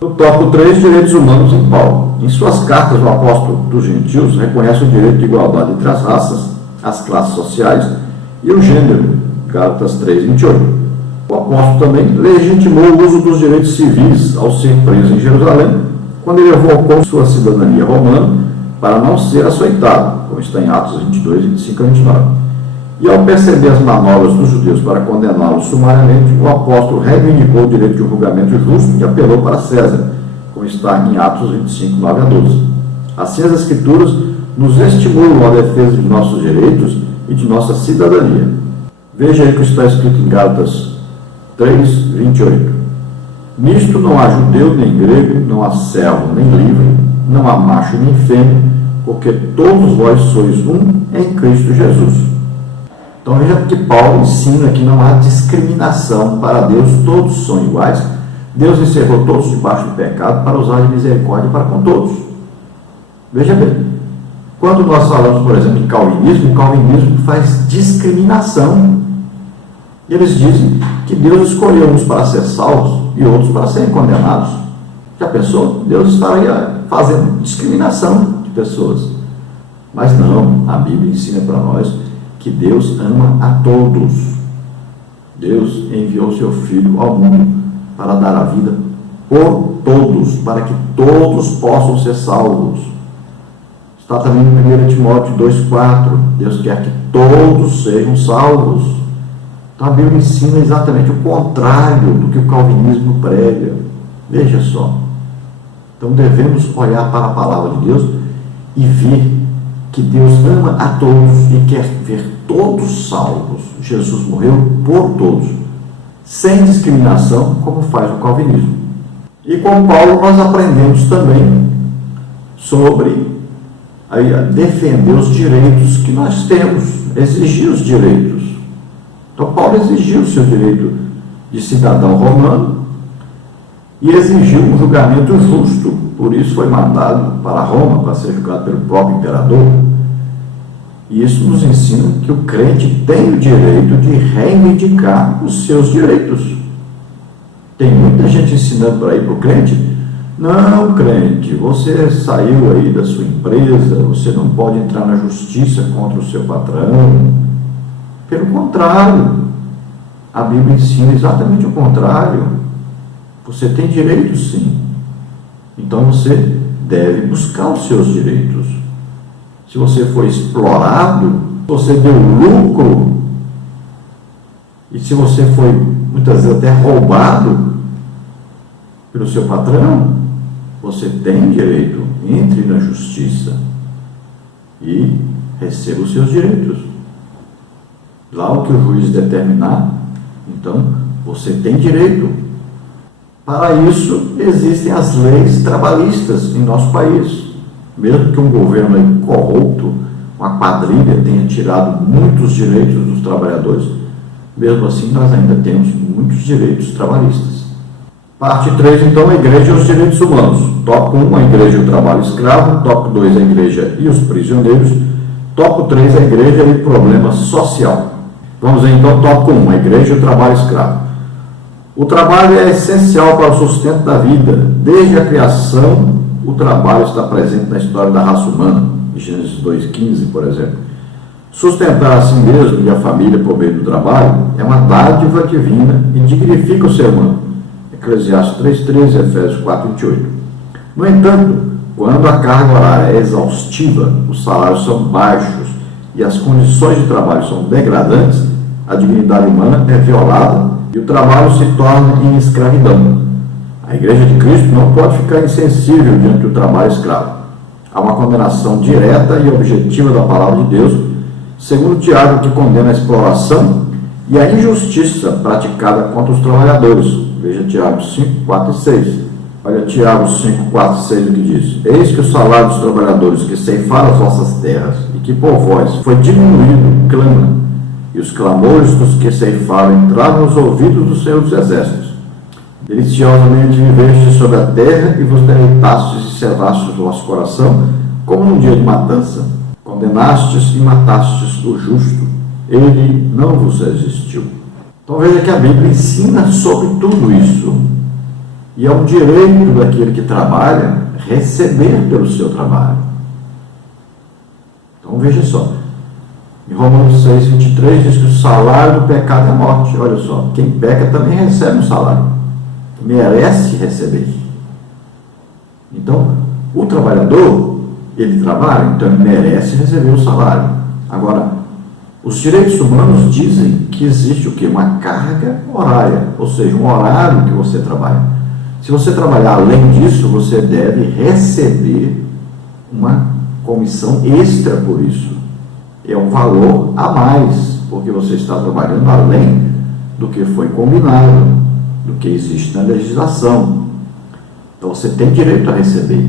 No tópico 3, direitos humanos em Paulo. Em suas cartas, o apóstolo dos gentios reconhece o direito de igualdade entre as raças, as classes sociais e o gênero, Gálatas 3:28. O apóstolo também legitimou o uso dos direitos civis ao ser preso em Jerusalém, quando ele revocou sua cidadania romana para não ser açoitado, como está em Atos 22:25-29. E ao perceber as manobras dos judeus para condená-los sumariamente, o apóstolo reivindicou o direito de um julgamento justo e apelou para César, como está em Atos 25:9-12. Assim, as Escrituras nos estimulam a defesa de nossos direitos e de nossa cidadania. Veja aí o que está escrito em Gálatas 3:28. Nisto não há judeu nem grego, não há servo nem livre, não há macho nem fêmea, porque todos vós sois um em Cristo Jesus. Então veja que Paulo ensina que não há discriminação para Deus, todos são iguais. Deus encerrou todos debaixo do pecado para usar de misericórdia para com todos. Veja bem, quando nós falamos, por exemplo, em calvinismo, o calvinismo faz discriminação. Eles dizem que Deus escolheu uns para ser salvos e outros para serem condenados. Já pensou? Deus estaria fazendo discriminação de pessoas. Mas não, a Bíblia ensina para nós que Deus ama a todos. Deus enviou seu Filho ao mundo para dar a vida por todos, para que todos possam ser salvos. Está também em 1 Timóteo 2,4. Deus quer que todos sejam salvos. Então a Bíblia ensina exatamente o contrário do que o calvinismo prega. Veja só. Então devemos olhar para a palavra de Deus e ver que Deus ama a todos e quer ver todos salvos. Jesus morreu por todos, sem discriminação, como faz o calvinismo. E com Paulo nós aprendemos também sobre defender os direitos que nós temos, exigir os direitos. Então Paulo exigiu o seu direito de cidadão romano e exigiu um julgamento justo, por isso foi mandado para Roma para ser julgado pelo próprio imperador. E isso nos ensina que o crente tem o direito de reivindicar os seus direitos. Tem muita gente ensinando por aí para o crente: não, crente, você saiu aí da sua empresa, você não pode entrar na justiça contra o seu patrão. Pelo contrário, a Bíblia ensina exatamente o contrário. Você tem direitos, sim. Então você deve buscar os seus direitos. Se você foi explorado, você deu lucro, e se você foi muitas vezes até roubado pelo seu patrão, você tem direito, entre na justiça e receba os seus direitos. Lá o que o juiz determinar, então você tem direito. Para isso existem as leis trabalhistas em nosso país. Mesmo que um governo corrupto, uma quadrilha, tenha tirado muitos direitos dos trabalhadores, mesmo assim nós ainda temos muitos direitos trabalhistas. Parte 3, então, a igreja e os direitos humanos. Tópico 1, a igreja e o trabalho escravo. Tópico 2, a igreja e os prisioneiros. Tópico 3, a igreja e o problema social. Vamos ver então, tópico 1, a igreja e o trabalho escravo. O trabalho é essencial para o sustento da vida. Desde a criação, o trabalho está presente na história da raça humana. Em Gênesis 2,15, por exemplo. Sustentar a si mesmo e a família por meio do trabalho é uma dádiva divina e dignifica o ser humano. Eclesiastes 3,13, Efésios 4,28. No entanto, quando a carga horária é exaustiva, os salários são baixos e as condições de trabalho são degradantes, a dignidade humana é violada e o trabalho se torna em escravidão. A Igreja de Cristo não pode ficar insensível diante do trabalho escravo. Há uma condenação direta e objetiva da palavra de Deus, segundo Tiago, que condena a exploração e a injustiça praticada contra os trabalhadores. Veja Tiago 5, 4 e 6. Olha Tiago 5, 4 e 6 o que diz: eis que o salário dos trabalhadores que ceifaram as vossas terras e que por vós foi diminuído, clama, e os clamores dos que ceifaram entraram nos ouvidos do Senhor dos Exércitos. Deliciosamente vivestes sobre a terra e vos deleitastes e cevastes o vosso coração, como num dia de matança. Condenastes e matastes o justo, ele não vos resistiu. Então veja que a Bíblia ensina sobre tudo isso. E é um direito daquele que trabalha receber pelo seu trabalho. Então veja só. Em Romanos 6, 23 diz que o salário do pecado é a morte. Olha só, quem peca também recebe um salário. Merece receber. Então, o trabalhador, ele trabalha, então ele merece receber o salário. Agora, os direitos humanos dizem que existe o quê? Uma carga horária, ou seja, um horário que você trabalha. Se você trabalhar além disso, você deve receber uma comissão extra por isso. É um valor a mais, porque você está trabalhando além do que foi combinado, do que existe na legislação. Então você tem direito a receber.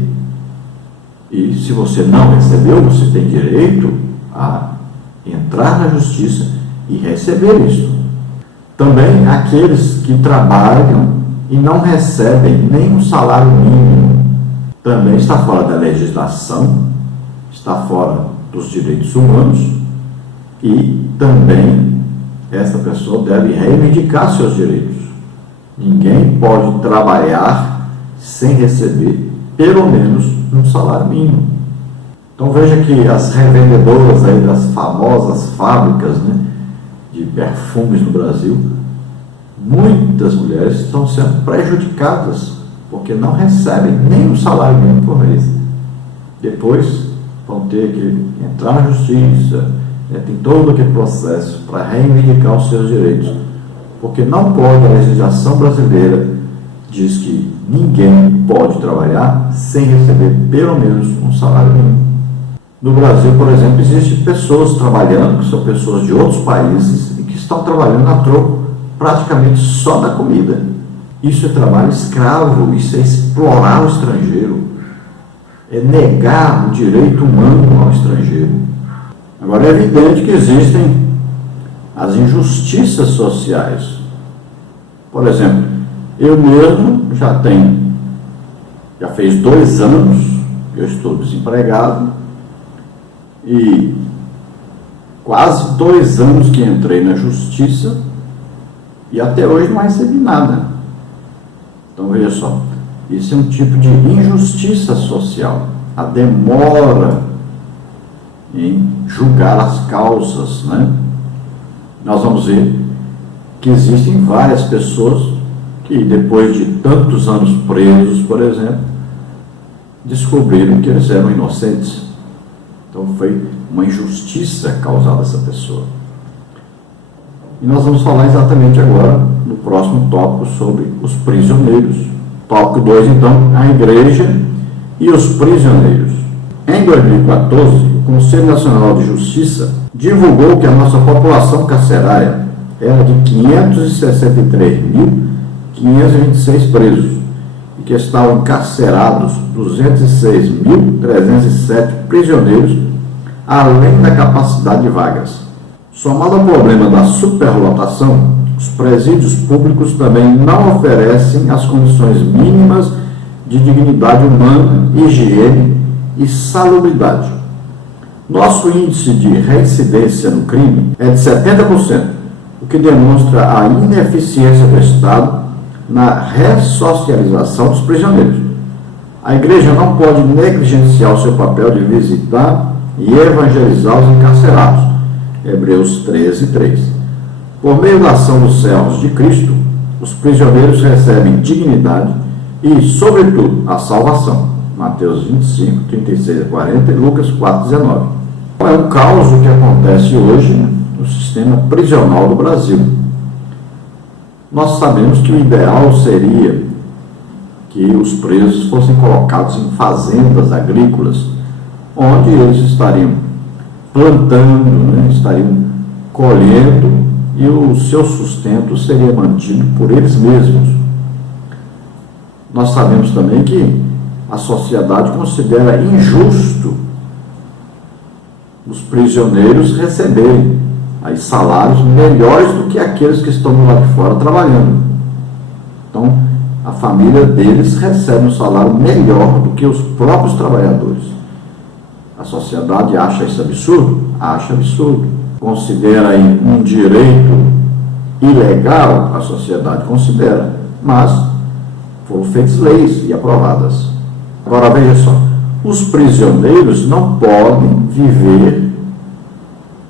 E se você não recebeu, você tem direito a entrar na justiça e receber isso. Também aqueles que trabalham e não recebem nem um salário mínimo, também está fora da legislação, está fora dos direitos humanos, e também essa pessoa deve reivindicar seus direitos. Ninguém pode trabalhar sem receber pelo menos um salário mínimo. Então veja que as revendedoras aí das famosas fábricas, né, de perfumes no Brasil, muitas mulheres estão sendo prejudicadas porque não recebem nem um salário mínimo por mês. Depois vão ter que entrar na justiça, tem todo aquele processo para reivindicar os seus direitos, porque não pode, a legislação brasileira diz que ninguém pode trabalhar sem receber pelo menos um salário mínimo. No Brasil, por exemplo, existem pessoas trabalhando, que são pessoas de outros países, e que estão trabalhando a troco praticamente só da comida. Isso é trabalho escravo, isso é explorar o estrangeiro, é negar o direito humano ao estrangeiro. Agora, é evidente que existem as injustiças sociais. Por exemplo, eu mesmo já fez 2 anos que eu estou desempregado e quase 2 anos que entrei na justiça e até hoje não recebi nada. Então, veja só, isso é um tipo de injustiça social, a demora em julgar as causas, né? Nós vamos ver que existem várias pessoas que, depois de tantos anos presos, por exemplo, descobriram que eles eram inocentes. Então foi uma injustiça causada a essa pessoa. E nós vamos falar exatamente agora, no próximo tópico, sobre os prisioneiros. Tópico 2, então, a igreja e os prisioneiros. Em 2014, o Conselho Nacional de Justiça divulgou que a nossa população carcerária era de 563.526 presos e que estavam encarcerados 206.307 prisioneiros, além da capacidade de vagas. Somado ao problema da superlotação, os presídios públicos também não oferecem as condições mínimas de dignidade humana, higiene e salubridade. Nosso índice de reincidência no crime é de 70%, o que demonstra a ineficiência do Estado na ressocialização dos prisioneiros. A Igreja não pode negligenciar o seu papel de visitar e evangelizar os encarcerados. Hebreus 13:3. Por meio da ação dos servos de Cristo, os prisioneiros recebem dignidade e, sobretudo, a salvação. Mateus 25, 36 a 40 e Lucas 4:19. É um caos o que acontece hoje no sistema prisional do Brasil. Nós sabemos que o ideal seria que os presos fossem colocados em fazendas agrícolas, onde eles estariam plantando, estariam colhendo, e o seu sustento seria mantido por eles mesmos. Nós sabemos também que a sociedade considera injusto os prisioneiros receberem aí salários melhores do que aqueles que estão lá de fora trabalhando. Então, a família deles recebe um salário melhor do que os próprios trabalhadores. A sociedade acha isso absurdo? Acha absurdo. Considera aí um direito ilegal? A sociedade considera, mas foram feitas leis e aprovadas. Agora veja só, os prisioneiros não podem viver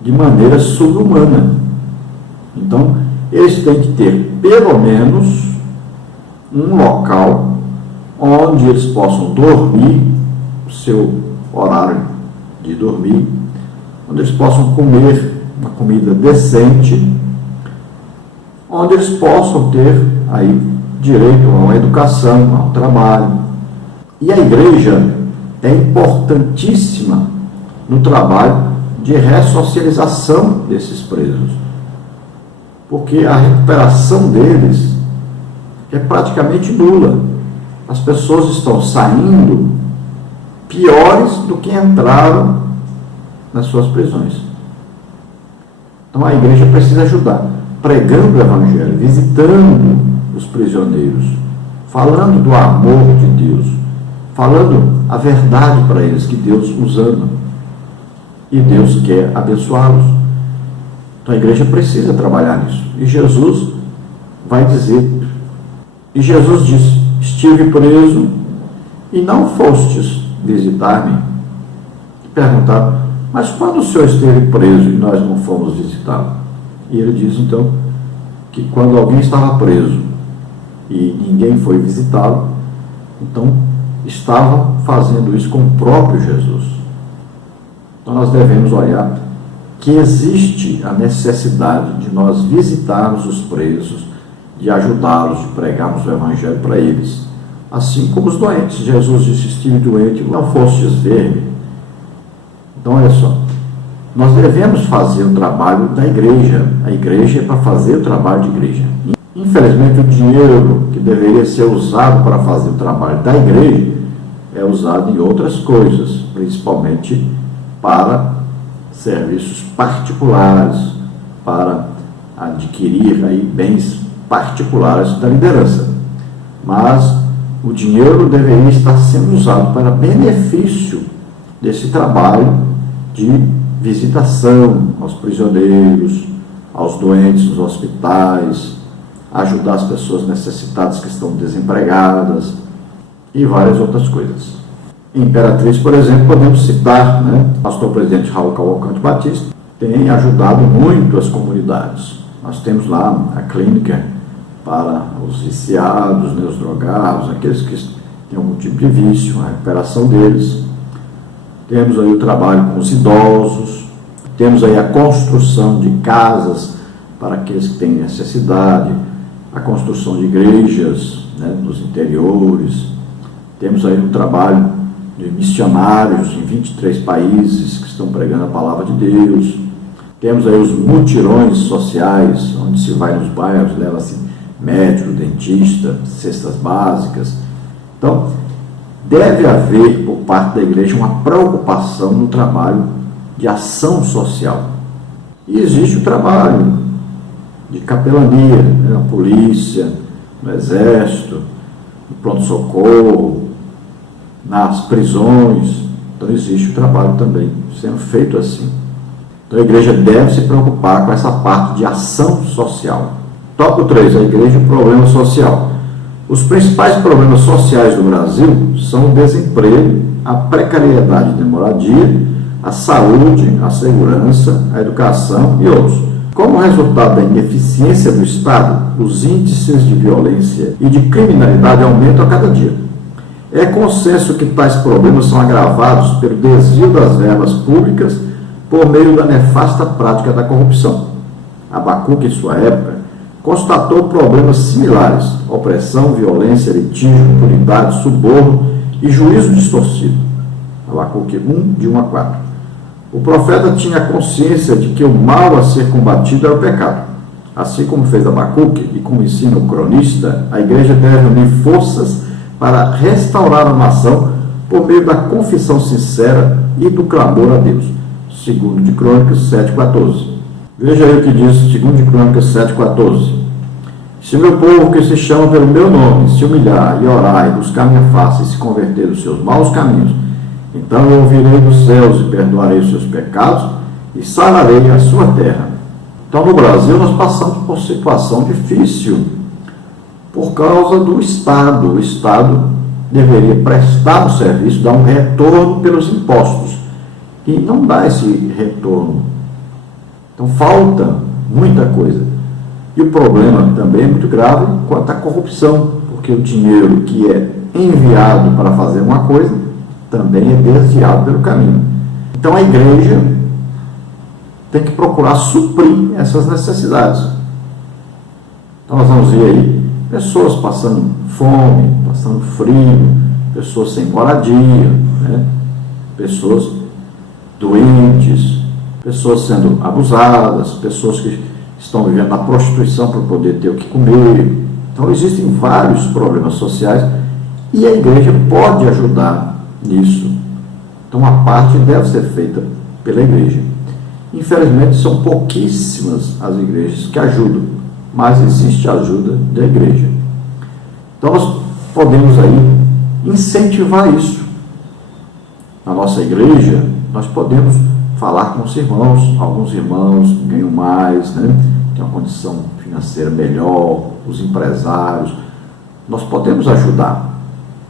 de maneira subhumana. Então, eles têm que ter pelo menos um local onde eles possam dormir, o seu horário de dormir, onde eles possam comer uma comida decente, onde eles possam ter aí direito a uma educação, a um trabalho. E a igreja é importantíssima no trabalho de ressocialização desses presos, porque a recuperação deles é praticamente nula. As pessoas estão saindo piores do que entraram nas suas prisões. Então a igreja precisa ajudar, pregando o evangelho, visitando os prisioneiros, falando do amor de Deus, falando a verdade para eles, que Deus os ama e Deus quer abençoá-los. Então a igreja precisa trabalhar nisso. E Jesus vai dizer, e Jesus disse: estive preso e não fostes visitar-me. Perguntaram: mas quando o Senhor esteve preso e nós não fomos visitá-lo? E ele diz então que quando alguém estava preso e ninguém foi visitá-lo, então estavam fazendo isso com o próprio Jesus. Então nós devemos olhar que existe a necessidade de nós visitarmos os presos, de ajudá-los, de pregarmos o Evangelho para eles. Assim como os doentes. Jesus disse: estive doente, não fostes ver-me. Então olha só, nós devemos fazer o trabalho da igreja. A igreja é para fazer o trabalho de igreja. Infelizmente, o dinheiro que deveria ser usado para fazer o trabalho da igreja é usado em outras coisas, principalmente para serviços particulares, para adquirir aí bens particulares da liderança. Mas o dinheiro deveria estar sendo usado para benefício desse trabalho de visitação aos prisioneiros, aos doentes nos hospitais, ajudar as pessoas necessitadas que estão desempregadas e várias outras coisas. Em Imperatriz, por exemplo, podemos citar, o pastor presidente Raul Cavalcante Batista tem ajudado muito as comunidades. Nós temos lá a clínica para os viciados, os drogados, aqueles que têm algum tipo de vício, a recuperação deles. Temos aí o trabalho com os idosos, temos aí a construção de casas para aqueles que têm necessidade, a construção de igrejas nos interiores. Temos aí um trabalho de missionários em 23 países que estão pregando a palavra de Deus. Temos aí os mutirões sociais, onde se vai nos bairros, leva-se médico, dentista, cestas básicas. Então, deve haver, por parte da igreja, uma preocupação no trabalho de ação social. E existe o trabalho de capelania, na polícia, no exército, no pronto-socorro, nas prisões. Então existe o trabalho também sendo feito assim. Então a igreja deve se preocupar com essa parte de ação social. Tópico 3, a igreja e o problema social. Os principais problemas sociais do Brasil são o desemprego, a precariedade de moradia, a saúde, a segurança, a educação e outros. Como resultado da ineficiência do Estado, os índices de violência e de criminalidade aumentam a cada dia. É consenso que tais problemas são agravados pelo desvio das verbas públicas por meio da nefasta prática da corrupção. Abacuque, em sua época, constatou problemas similares: opressão, violência, litígio, impunidade, suborno e juízo distorcido. Abacuque 1, de 1 a 4. O profeta tinha consciência de que o mal a ser combatido era o pecado. Assim como fez Abacuque e como ensina o cronista, a igreja deve unir forças para restaurar a nação por meio da confissão sincera e do clamor a Deus. 2 de Crônicas 7,14. Veja aí o que diz 2 de Crônicas 7,14. Se meu povo, que se chama pelo meu nome, se humilhar e orar e buscar minha face e se converter dos seus maus caminhos, então eu ouvirei dos céus e perdoarei os seus pecados e sararei a sua terra. Então no Brasil nós passamos por situação difícil por causa do Estado. O Estado deveria prestar um serviço, dar um retorno pelos impostos, e não dá esse retorno. Então falta muita coisa. E o problema também é muito grave quanto à corrupção, porque o dinheiro que é enviado para fazer uma coisa também é desviado pelo caminho. Então a igreja tem que procurar suprir essas necessidades. Então nós vamos ver aí pessoas passando fome, passando frio, pessoas sem moradia, pessoas doentes, pessoas sendo abusadas, pessoas que estão vivendo na prostituição para poder ter o que comer. Então existem vários problemas sociais e a igreja pode ajudar nisso. Então a parte deve ser feita pela igreja. Infelizmente são pouquíssimas as igrejas que ajudam, mas existe a ajuda da igreja. Então nós podemos aí incentivar isso. Na nossa igreja nós podemos falar com os irmãos. Alguns irmãos ganham mais, têm uma condição financeira melhor, os empresários. Nós podemos ajudar.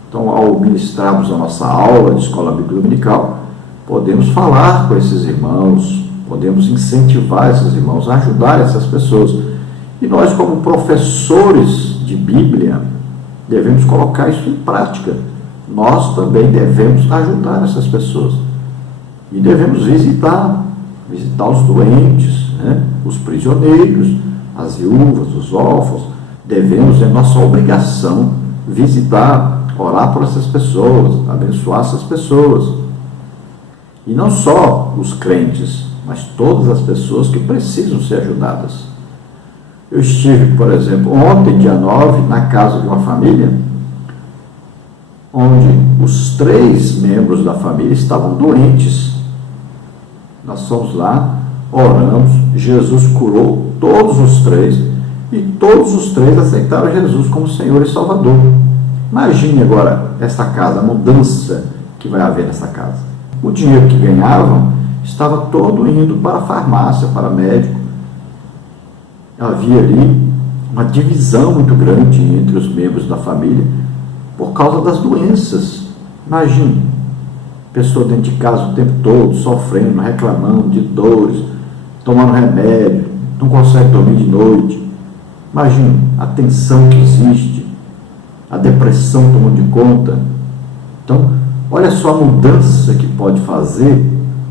Então, ao ministrarmos a nossa aula de escola bíblica dominical, podemos falar com esses irmãos, podemos incentivar esses irmãos a ajudar essas pessoas. E nós, como professores de Bíblia, devemos colocar isso em prática. Nós também devemos ajudar essas pessoas. E devemos visitar os doentes, né? Os prisioneiros, as viúvas, os órfãos. Devemos, é nossa obrigação, visitar, orar por essas pessoas, abençoar essas pessoas. E não só os crentes, mas todas as pessoas que precisam ser ajudadas. Eu estive, por exemplo, ontem, dia 9, na casa de uma família, onde os 3 membros da família estavam doentes. Nós fomos lá, oramos, Jesus curou todos os 3, e todos os 3 aceitaram Jesus como Senhor e Salvador. Imagine agora essa casa, a mudança que vai haver nessa casa. O dinheiro que ganhavam estava todo indo para a farmácia, para médico. Havia ali uma divisão muito grande entre os membros da família por causa das doenças. Imagine, pessoa dentro de casa o tempo todo, sofrendo, reclamando de dores, tomando remédio, não consegue dormir de noite. Imagine a tensão que existe, a depressão tomando de conta. Então, olha só a mudança que pode fazer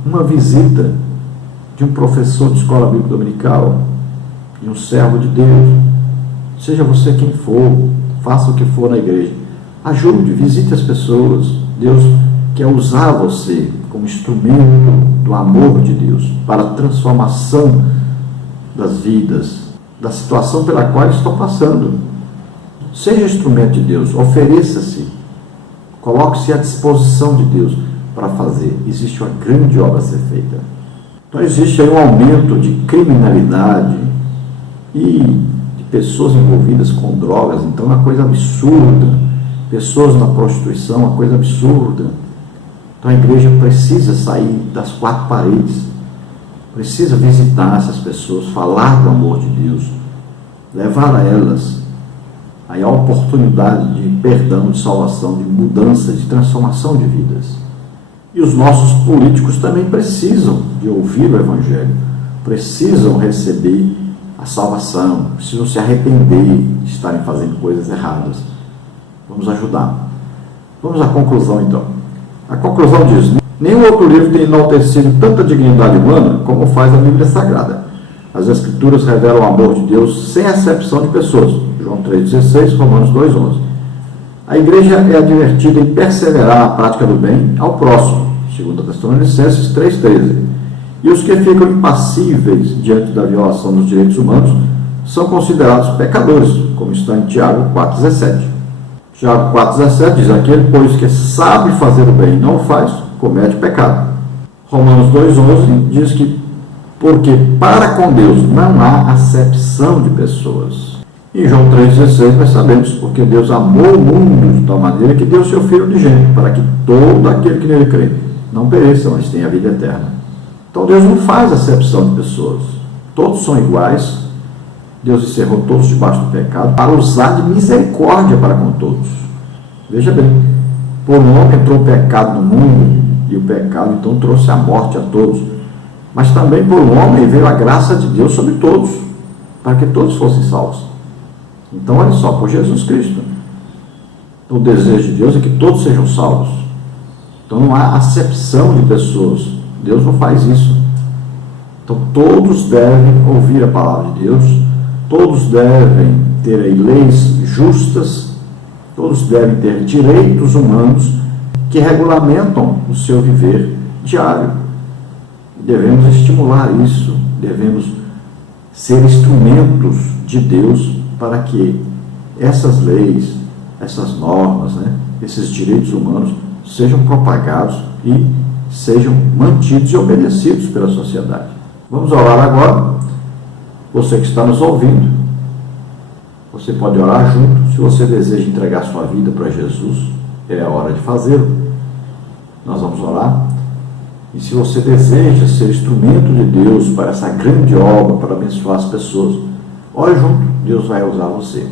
uma visita de um professor de escola bíblica dominical, de um servo de Deus. Seja você quem for, faça o que for na igreja. Ajude, visite as pessoas. Deus quer usar você como instrumento do amor de Deus para a transformação das vidas, da situação pela qual estão passando. Seja instrumento de Deus, ofereça-se, coloque-se à disposição de Deus para fazer. Existe uma grande obra a ser feita. Então existe aí um aumento de criminalidade e de pessoas envolvidas com drogas. Então é uma coisa absurda. Pessoas na prostituição, uma coisa absurda. Então a igreja precisa sair das 4 paredes, precisa visitar essas pessoas, falar do amor de Deus, levar a elas aí a oportunidade de perdão, de salvação, de mudança, de transformação de vidas. E os nossos políticos também precisam de ouvir o Evangelho, precisam receber a salvação, precisam se arrepender de estarem fazendo coisas erradas. Vamos ajudar. Vamos à conclusão então. A conclusão diz: nenhum outro livro tem enaltecido tanta dignidade humana como faz a Bíblia Sagrada. As Escrituras revelam o amor de Deus sem acepção de pessoas. João 3,16, Romanos 2,11. A igreja é advertida em perseverar na prática do bem ao próximo. 2 Tessalonicenses 3,13. E os que ficam impassíveis diante da violação dos direitos humanos são considerados pecadores, como está em Tiago 4,17. Tiago 4,17 diz: aquele, pois, que sabe fazer o bem e não o faz, comete pecado. Romanos 2,11 diz que porque para com Deus não há acepção de pessoas. Em João 3,16 nós sabemos, porque Deus amou o mundo de tal maneira que deu seu Filho unigênito, para que todo aquele que nele crê não pereça, mas tenha a vida eterna. Então Deus não faz acepção de pessoas. Todos são iguais. Deus encerrou todos debaixo do pecado para usar de misericórdia para com todos. Veja bem, por um homem entrou o pecado no mundo, e o pecado então trouxe a morte a todos. Mas também por um homem veio a graça de Deus sobre todos, para que todos fossem salvos. Então olha só, por Jesus Cristo, o desejo de Deus é que todos sejam salvos. Então não há acepção de pessoas. Deus não faz isso. Então todos devem ouvir a palavra de Deus, todos devem ter aí leis justas, todos devem ter direitos humanos que regulamentam o seu viver diário. Devemos estimular isso, devemos ser instrumentos de Deus para que essas leis, essas normas, esses direitos humanos sejam propagados e sejam mantidos e obedecidos pela sociedade. Vamos orar agora. Você que está nos ouvindo, você pode orar junto. Se você deseja entregar sua vida para Jesus, é a hora de fazê-lo. Nós vamos orar. E se você deseja ser instrumento de Deus para essa grande obra, para abençoar as pessoas, ore junto, Deus vai usar você.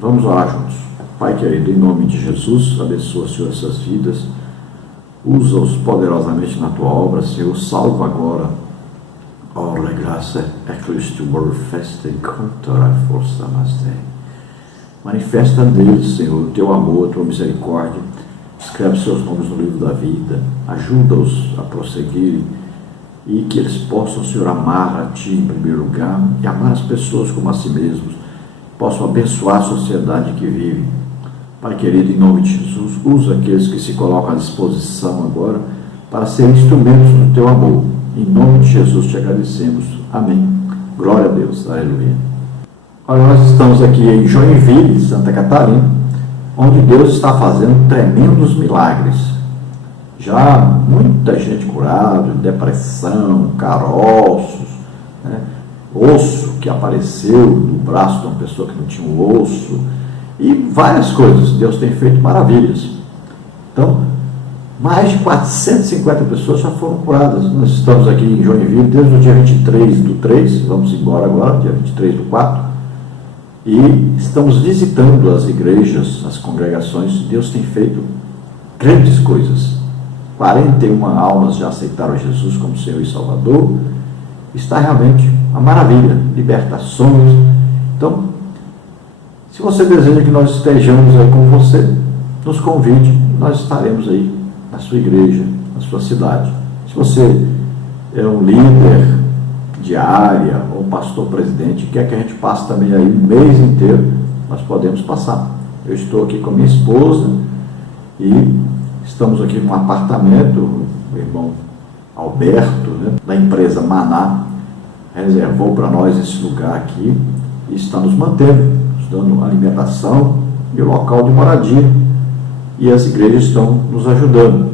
Vamos orar juntos. Pai querido, em nome de Jesus, abençoa, Senhor, essas vidas. Usa-os poderosamente na tua obra, Senhor. Salva agora. Ora, graça é Cristo, manifesta encontra a força mais tem. Manifesta neles, Senhor, o teu amor, a tua misericórdia. escreve seus nomes no livro da vida, ajuda-os a prosseguir e que eles possam, Senhor, amar a Ti em primeiro lugar e amar as pessoas como a si mesmos, possam abençoar a sociedade que vive. Pai querido, em nome de Jesus, usa aqueles que se colocam à disposição agora para ser instrumentos do Teu amor. Em nome de Jesus te agradecemos. Amém. Glória a Deus. Aleluia. Olha, nós estamos aqui em Joinville, Santa Catarina, onde Deus está fazendo tremendos milagres. Já muita gente curada, depressão, caroços, né? Osso que apareceu do braço de uma pessoa que não tinha um osso, e várias coisas. Deus tem feito maravilhas. Então, mais de 450 pessoas já foram curadas. Nós estamos aqui em Joinville desde o dia 23/3, vamos embora agora, dia 23/4, e estamos visitando as igrejas, as congregações. Deus tem feito grandes coisas. 41 almas já aceitaram Jesus como Senhor e Salvador. Está realmente uma maravilha, libertações. Então, se você deseja que nós estejamos aí com você, nos convide, nós estaremos aí na sua igreja, na sua cidade. Se você é um líder de área ou pastor presidente, quer que a gente passe também aí um mês inteiro, nós podemos passar. Eu estou aqui com minha esposa e estamos aqui num apartamento, o irmão Alberto, né, da empresa Maná, reservou para nós esse lugar aqui e está nos mantendo, nos dando alimentação e o local de moradia. E as igrejas estão nos ajudando,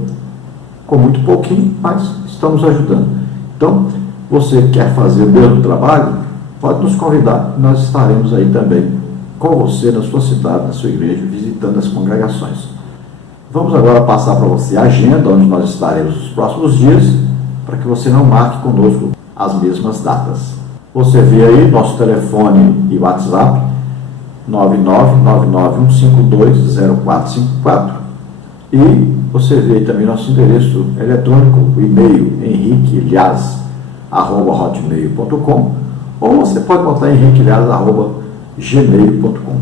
com muito pouquinho, mas estamos ajudando. Então, você quer fazer o mesmo trabalho, pode nos convidar, nós estaremos aí também com você na sua cidade, na sua igreja, visitando as congregações. Vamos agora passar para você a agenda, onde nós estaremos nos próximos dias, para que você não marque conosco as mesmas datas. Você vê aí nosso telefone e WhatsApp, 99991520454, e você vê também nosso endereço eletrônico, o e-mail henriquelias@hotmail.com, ou você pode botar henriquelias@gmail.com.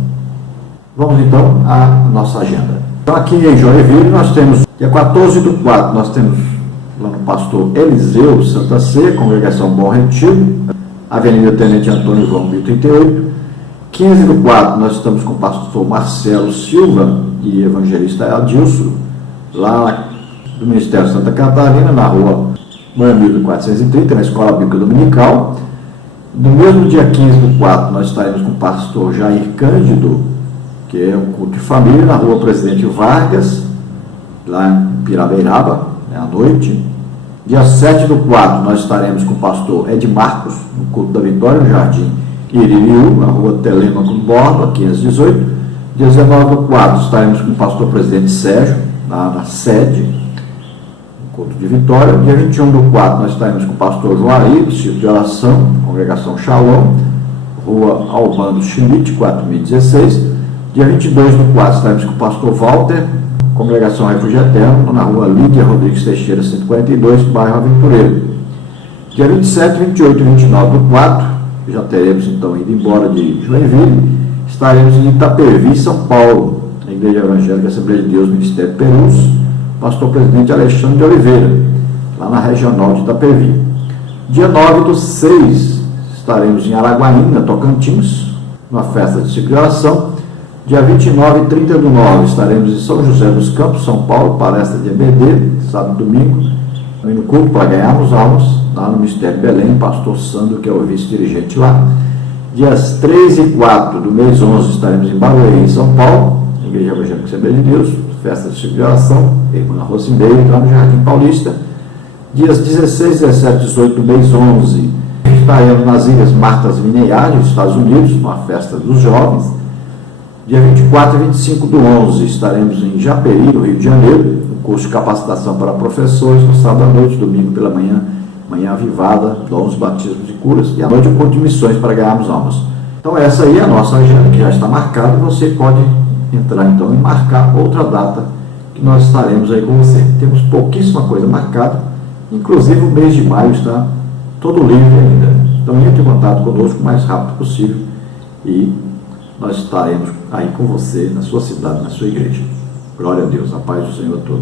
Vamos então à nossa agenda. Então aqui em Joinville nós temos, dia 14/4, nós temos lá no pastor Eliseu Santa Sé, congregação Bom Retiro, Avenida Tenente Antônio João 1038. 15/4 nós estamos com o pastor Marcelo Silva e evangelista Adilson, lá do Ministério Santa Catarina, na rua Moamilo 430, na Escola Bíblica Dominical. No mesmo dia 15/4 nós estaremos com o pastor Jair Cândido, que é um culto de família, na rua Presidente Vargas, lá em Pirabeiraba, à noite. Dia 7/4 nós estaremos com o pastor Ed Marcos, no culto da Vitória, no Jardim Iririú, na rua Telêmaco Borba, 518. Dia 19/4 estaremos com o pastor Presidente Sérgio, na sede, no culto de Vitória. Dia 21/4 nós estaremos com o pastor Joaí, do Círculo de Oração, congregação Shalom, rua Albano Schmidt, 4016. Dia 22/4 estaremos com o pastor Walter, congregação Refúgio Eterno, na rua Lídia Rodrigues Teixeira, 142, bairro Aventureiro. Dia 27, 28 e 29/4, já teremos então ido embora de Joinville, estaremos em Itapevi, São Paulo, na Igreja Evangélica Assembleia de Deus, Ministério Perus, pastor presidente Alexandre de Oliveira, lá na regional de Itapevi. Dia 9/6, estaremos em Araguaína, Tocantins, numa festa de ciclo de oração. Dia 29 e 30/9 estaremos em São José dos Campos, São Paulo, palestra de EBD, sábado e domingo, também no culto para ganharmos almas, lá no Ministério Belém, pastor Sandro, que é o vice-dirigente lá. Dias 3 e 4 do mês 11 estaremos em Barueri, em São Paulo, na Igreja Evangélica Assembleia de Deus, festa de ciclo de oração, irmã Rosimeire, lá no Jardim Paulista. Dias 16, 17 e 18 do mês 11 estaremos nas Ilhas Martas Vineyard, nos Estados Unidos, uma festa dos jovens. Dia 24 e 25 do 11 estaremos em Japeri, no Rio de Janeiro, no curso de capacitação para professores, no sábado à noite, domingo pela manhã, manhã avivada, dons, batismos e curas, e à noite o culto de missões para ganharmos almas. Então essa aí é a nossa agenda, que já está marcada, e você pode entrar então e marcar outra data que nós estaremos aí com você. Temos pouquíssima coisa marcada, inclusive o mês de maio está todo livre ainda. Então entre em contato conosco o mais rápido possível e nós estaremos aí com você, na sua cidade, na sua igreja. Glória a Deus, a paz do Senhor todo.